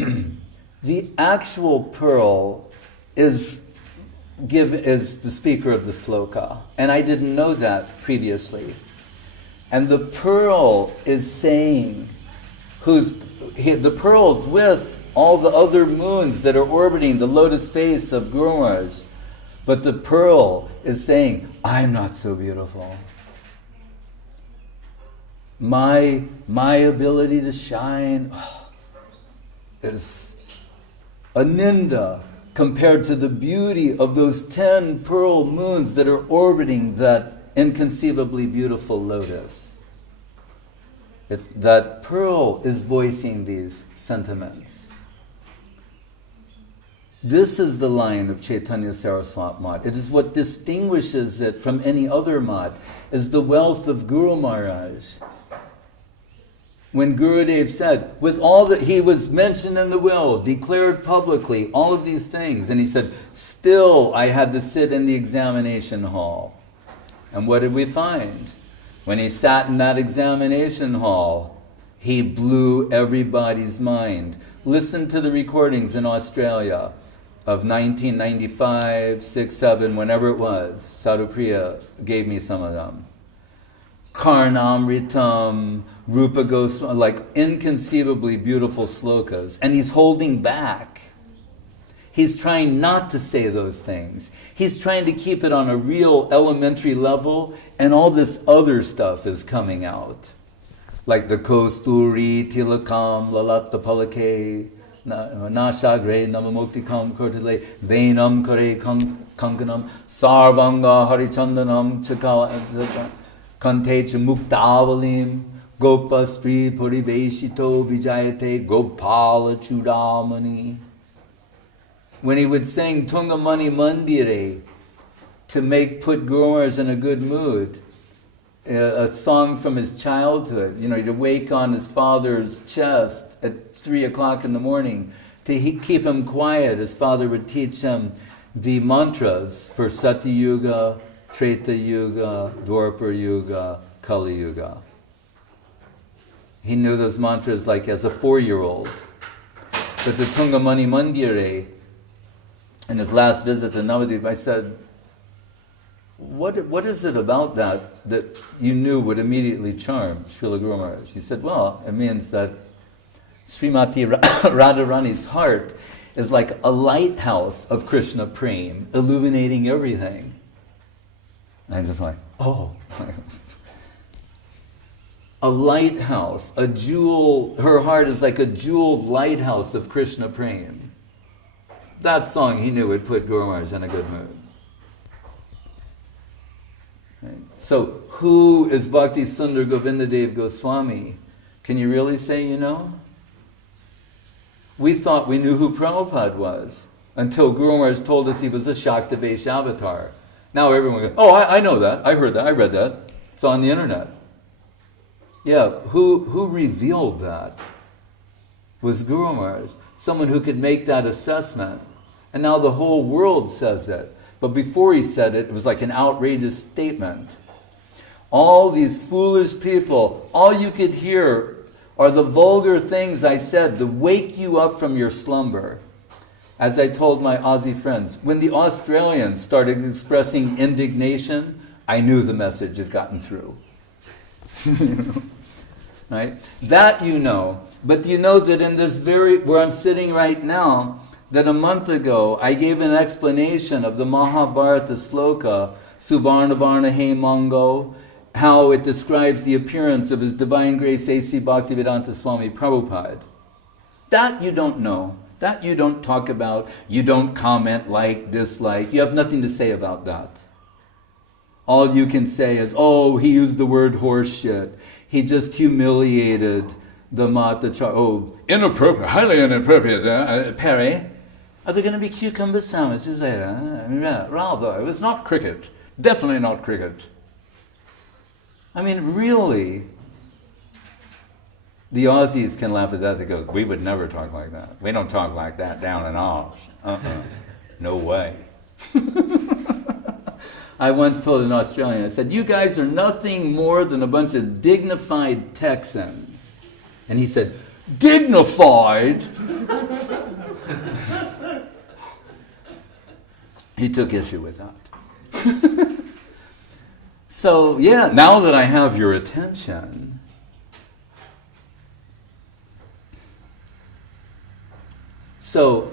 the actual pearl is the speaker of the sloka. And I didn't know that previously. And the pearl is saying, the pearl's with all the other moons that are orbiting the lotus face of Guru Maharaj. But the pearl is saying, I'm not so beautiful. My ability to shine is a ninda compared to the beauty of those 10 pearl moons that are orbiting that inconceivably beautiful lotus. That pearl is voicing these sentiments. This is the line of Chaitanya Saraswat Mat. It is what distinguishes it from any other mat, is the wealth of Guru Maharaj. When Gurudev said, with all that he was mentioned in the will, declared publicly, all of these things, and he said, still I had to sit in the examination hall. And what did we find? When he sat in that examination hall, he blew everybody's mind. Listen to the recordings in Australia of 1995, 6, 7, whenever it was. Sadhupriya gave me some of them. Karnamritam, Rupa Goswami, like inconceivably beautiful slokas. And he's holding back. He's trying not to say those things. He's trying to keep it on a real elementary level, and all this other stuff is coming out. Like the Kosturi, Tilakam, Lalata Palake, Nashagre, Namamoktikam, Kortile, Venam Kare Kankanam, Sarvanga Harichandanam, Chakala, Kantecha Muktavalim, Gopa Stri Puriveshito Vijayate, Gopala Chudamani. When he would sing Tungamani Mandire to put Guru Maharaj in a good mood, a song from his childhood, he'd wake on his father's chest at 3 o'clock in the morning to keep him quiet. His father would teach him the mantras for Satya Yuga, Treta Yuga, Dwapara Yuga, Kali Yuga. He knew those mantras like as a 4-year-old. But the Tungamani Mandire, in his last visit to Navadvip, I said, what is it about that you knew would immediately charm Srila Guru Maharaj? He said, well, it means that Srimati Radharani's heart is like a lighthouse of Krishna Prem, illuminating everything. And I'm just like, oh. A lighthouse, a jewel, her heart is like a jeweled lighthouse of Krishna Prem. That song he knew would put Guru Maharaj in a good mood. Right. So, who is Bhakti Sudhir Govinda Dev-Goswami? Can you really say you know? We thought we knew who Prabhupada was until Guru Maharaj told us he was a Shaktavesh avatar. Now everyone goes, oh, I know that, I heard that, I read that. It's on the internet. Yeah, who revealed that? Was Guru Maharaj, someone who could make that assessment. And now the whole world says it. But before he said it, it was like an outrageous statement. All these foolish people, all you could hear are the vulgar things I said to wake you up from your slumber. As I told my Aussie friends, when the Australians started expressing indignation, I knew the message had gotten through. Right? That you know. But you know that in this where I'm sitting right now, that a month ago I gave an explanation of the maha-bhagavata sloka Suvarna Varna He Mango, how it describes the appearance of His Divine Grace A.C. Bhaktivedanta Swami Prabhupada. That you don't know. That you don't talk about. You don't comment, like, dislike. You have nothing to say about that. All you can say is, oh, he used the word horse shit. He just humiliated the Mata inappropriate, highly inappropriate. Perry, are there going to be cucumber sandwiches later? Rather, it was not cricket. Definitely not cricket. I mean, really, the Aussies can laugh at that. They go, we would never talk like that. We don't talk like that down in Oz. No way. I once told an Australian, I said, you guys are nothing more than a bunch of dignified Texans. And he said, dignified? He took issue with that. So, yeah, now that I have your attention, so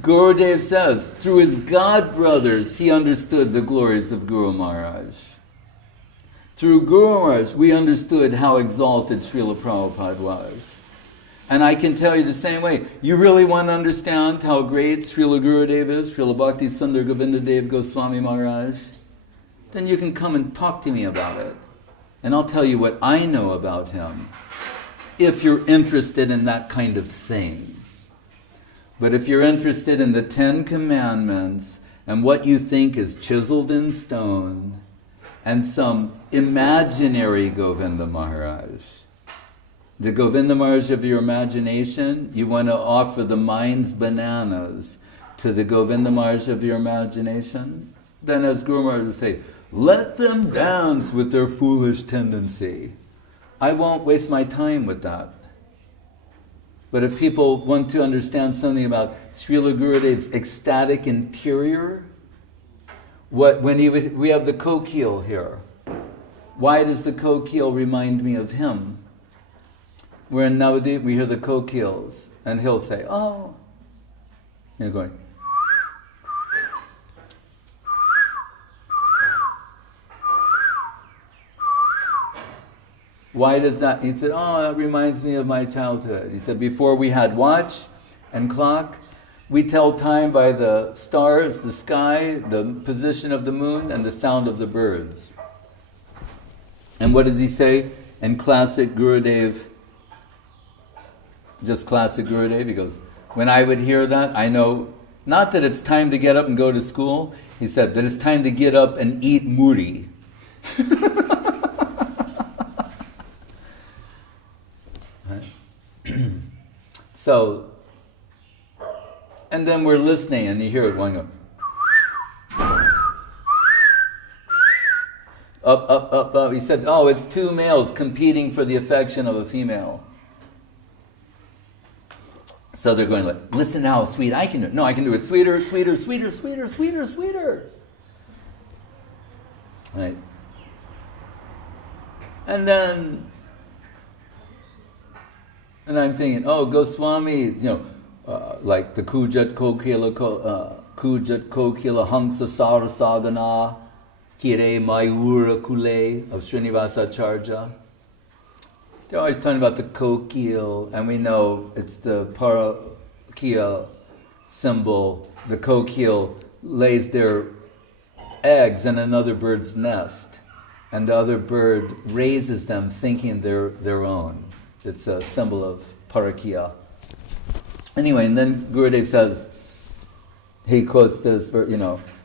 Gurudev says, through his god brothers, he understood the glories of Guru Maharaj. Through Guru Maharaj, we understood how exalted Srila Prabhupada was. And I can tell you the same way. You really want to understand how great Srila Gurudeva is, Srila Bhakti Sudhir Govinda Dev-Goswami Maharaj? Then you can come and talk to me about it. And I'll tell you what I know about him, if you're interested in that kind of thing. But if you're interested in the 10 Commandments and what you think is chiseled in stone and some imaginary Govinda Maharaj, the Govinda Maharaj of your imagination, you want to offer the mind's bananas to the Govinda Maharaj of your imagination, then as Guru Maharaj would say, let them dance with their foolish tendency. I won't waste my time with that. But if people want to understand something about Srila Gurudev's ecstatic interior, we have the kokil here. Why does the kokil remind me of him? We're in Navadip, we hear the kokils, and he'll say, oh, and you're going, why does that? He said, oh, that reminds me of my childhood. He said, before we had watch and clock, we tell time by the stars, the sky, the position of the moon, and the sound of the birds. And what does he say in classic Gurudev, just classic Gurudev? He goes, when I would hear that, I know, not that it's time to get up and go to school, he said that it's time to get up and eat muri. So, and then we're listening and you hear it one go, up, up, up, up. He said, oh, it's two males competing for the affection of a female. So they're going like, listen now, sweet, I can do it. No, I can do it sweeter, sweeter, sweeter, sweeter, sweeter, sweeter. Right. And I'm thinking, oh, Goswami, like the Kujat Kokila Hangsa Sarasadana Kire Mayura Kule of Srinivasacharya. They're always talking about the kokil, and we know it's the parakia symbol. The kokil lays their eggs in another bird's nest, and the other bird raises them thinking they're their own. It's a symbol of parakia. Anyway, and then Gurudev says, he quotes this verse,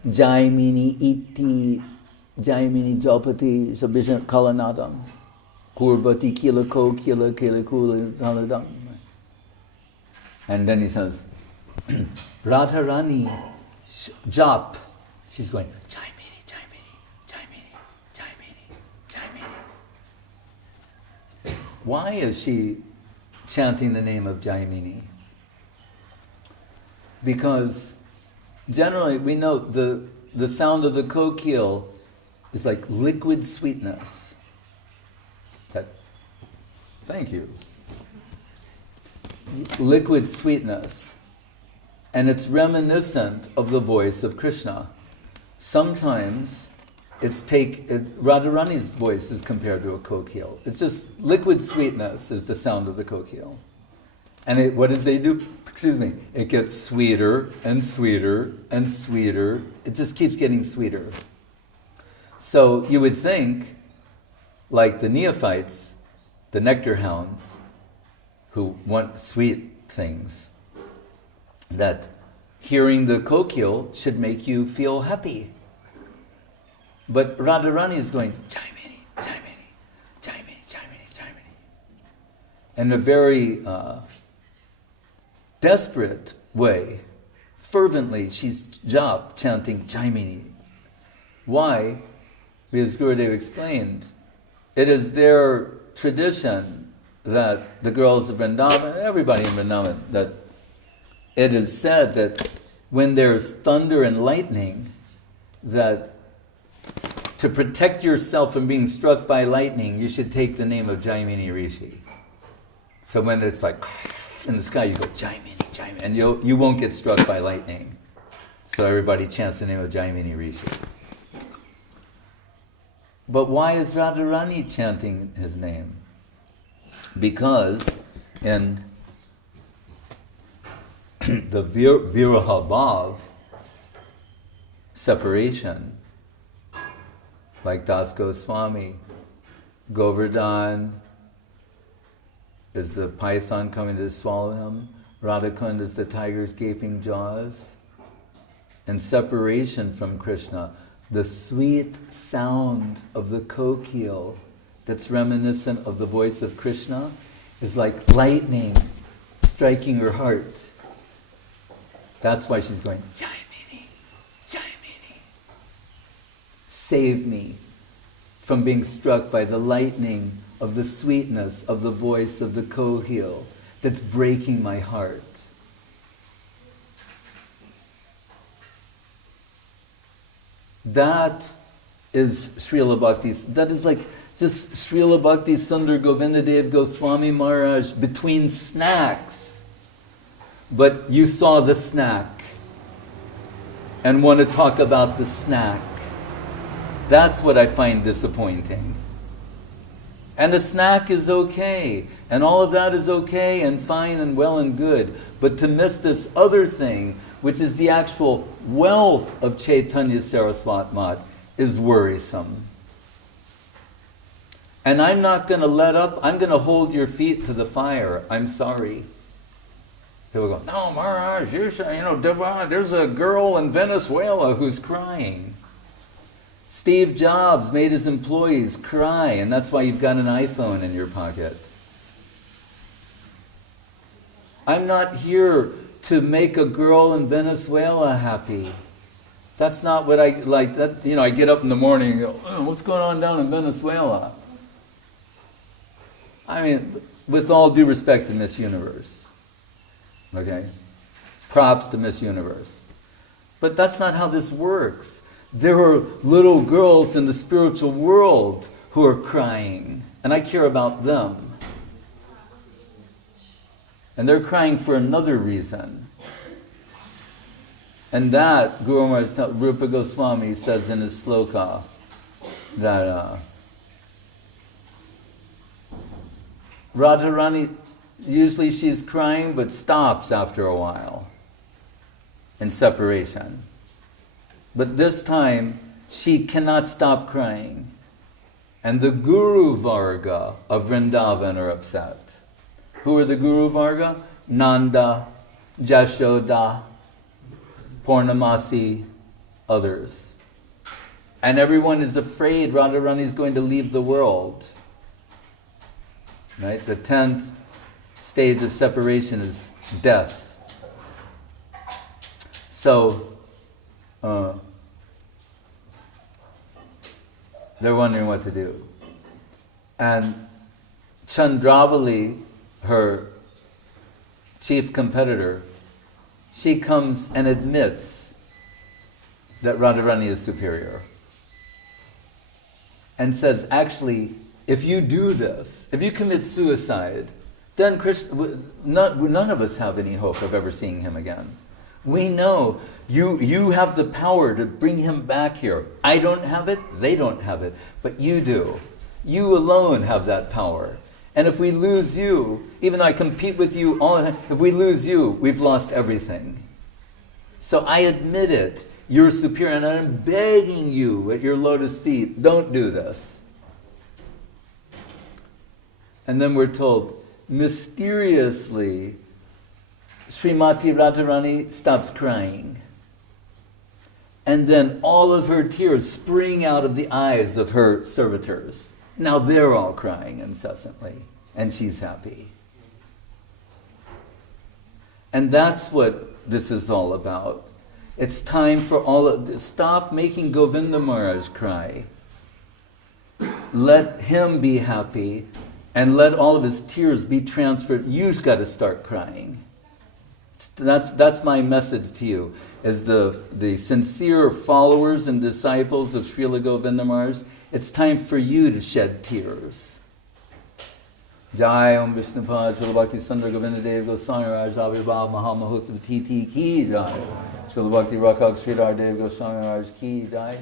Jaimini iti, Jaimini jopati, sabhishan kalanadam, kurvati kilako kila kilakula taladam. And then he says, Radharani jap. She's going, Jaimini, Jaimini, Jaimini, Jaimini, Jaimini. Why is she chanting the name of Jaimini? Because generally we know the sound of the kokil is like liquid sweetness. Thank you. Liquid sweetness. And it's reminiscent of the voice of Krishna. Sometimes Radharani's voice is compared to a coquille. It's just liquid sweetness is the sound of the coquille. And what does they do? Excuse me. It gets sweeter and sweeter and sweeter. It just keeps getting sweeter. So you would think, like the neophytes, the nectar hounds, who want sweet things, that hearing the coquille should make you feel happy. But Radharani is going, Jaimini, Jaimini, Jaimini, Jaimini, Jaimini. In a very desperate way, fervently, she's chanting Jaimini. Why? Because Gurudeva explained, it is their tradition that the girls of Vrindavan, everybody in Vrindavan, that it is said that when there's thunder and lightning, that to protect yourself from being struck by lightning, you should take the name of Jaimini Rishi. So when it's like in the sky, you go Jaimini, Jaimini, and you won't get struck by lightning. So everybody chants the name of Jaimini Rishi. But why is Radharani chanting his name? Because in the Viraha Bhav, separation, like Das Goswami, Govardhan is the python coming to swallow him, Radhakund is the tiger's gaping jaws. In separation from Krishna, the sweet sound of the coquille that's reminiscent of the voice of Krishna is like lightning striking her heart. That's why she's going, Jaimini, Jaimini. Save me from being struck by the lightning of the sweetness of the voice of the coquille that's breaking my heart. That is Srila Bhakti. That is like just Srila Bhakti Sudhir Govinda Dev-Goswami Maharaj between snacks. But you saw the snack and want to talk about the snack. That's what I find disappointing. And the snack is okay, and all of that is okay and fine and well and good. But to miss this other thing, which is the actual wealth of Chaitanya Saraswat Mat, is worrisome. And I'm not going to let up. I'm going to hold your feet to the fire. I'm sorry. People go, no, Maharaj, Deva, there's a girl in Venezuela who's crying. Steve Jobs made his employees cry, and that's why you've got an iPhone in your pocket. I'm not here to make a girl in Venezuela happy. That's not what I like. That I get up in the morning and go, oh, what's going on down in Venezuela? I mean, with all due respect to Miss Universe, okay? Props to Miss Universe. But that's not how this works. There are little girls in the spiritual world who are crying, and I care about them. And they're crying for another reason. And that, Guru Maharaj, Rupa Goswami says in his sloka, that Radharani, usually she's crying, but stops after a while in separation. But this time, she cannot stop crying. And the Guru Varga of Vrindavan are upset. Who are the Guru Varga? Nanda, Jashoda, Purnamasi, others. And everyone is afraid Radharani is going to leave the world. Right? The 10th stage of separation is death. So, they're wondering what to do. And Chandravali, her chief competitor, she comes and admits that Radharani is superior. And says, actually, if you do this, if you commit suicide, then none of us have any hope of ever seeing him again. We know you have the power to bring him back here. I don't have it, they don't have it, but you do. You alone have that power. And if we lose you, even though I compete with you all the time, if we lose you, we've lost everything. So I admit it. You're superior, and I'm begging you at your lotus feet, don't do this. And then we're told, mysteriously, Srimati Radharani stops crying. And then all of her tears spring out of the eyes of her servitors. Now they're all crying incessantly, and she's happy. And that's what this is all about. It's time for all of this. Stop making Govinda Maharaj cry. Let him be happy, and let all of his tears be transferred. You've got to start crying. That's my message to you. As the sincere followers and disciples of Srila Govinda Maharaj, it's time for you to shed tears. Jai Om Vishnupad Srila Bhakti Sudhir Govinda Dev-Goswami Maharaj Avirbhav Maha-bhagavata Ki Jai. Srila Bhakti Rakha Sridhar Dev-Goswami Maharaj Ki Jai.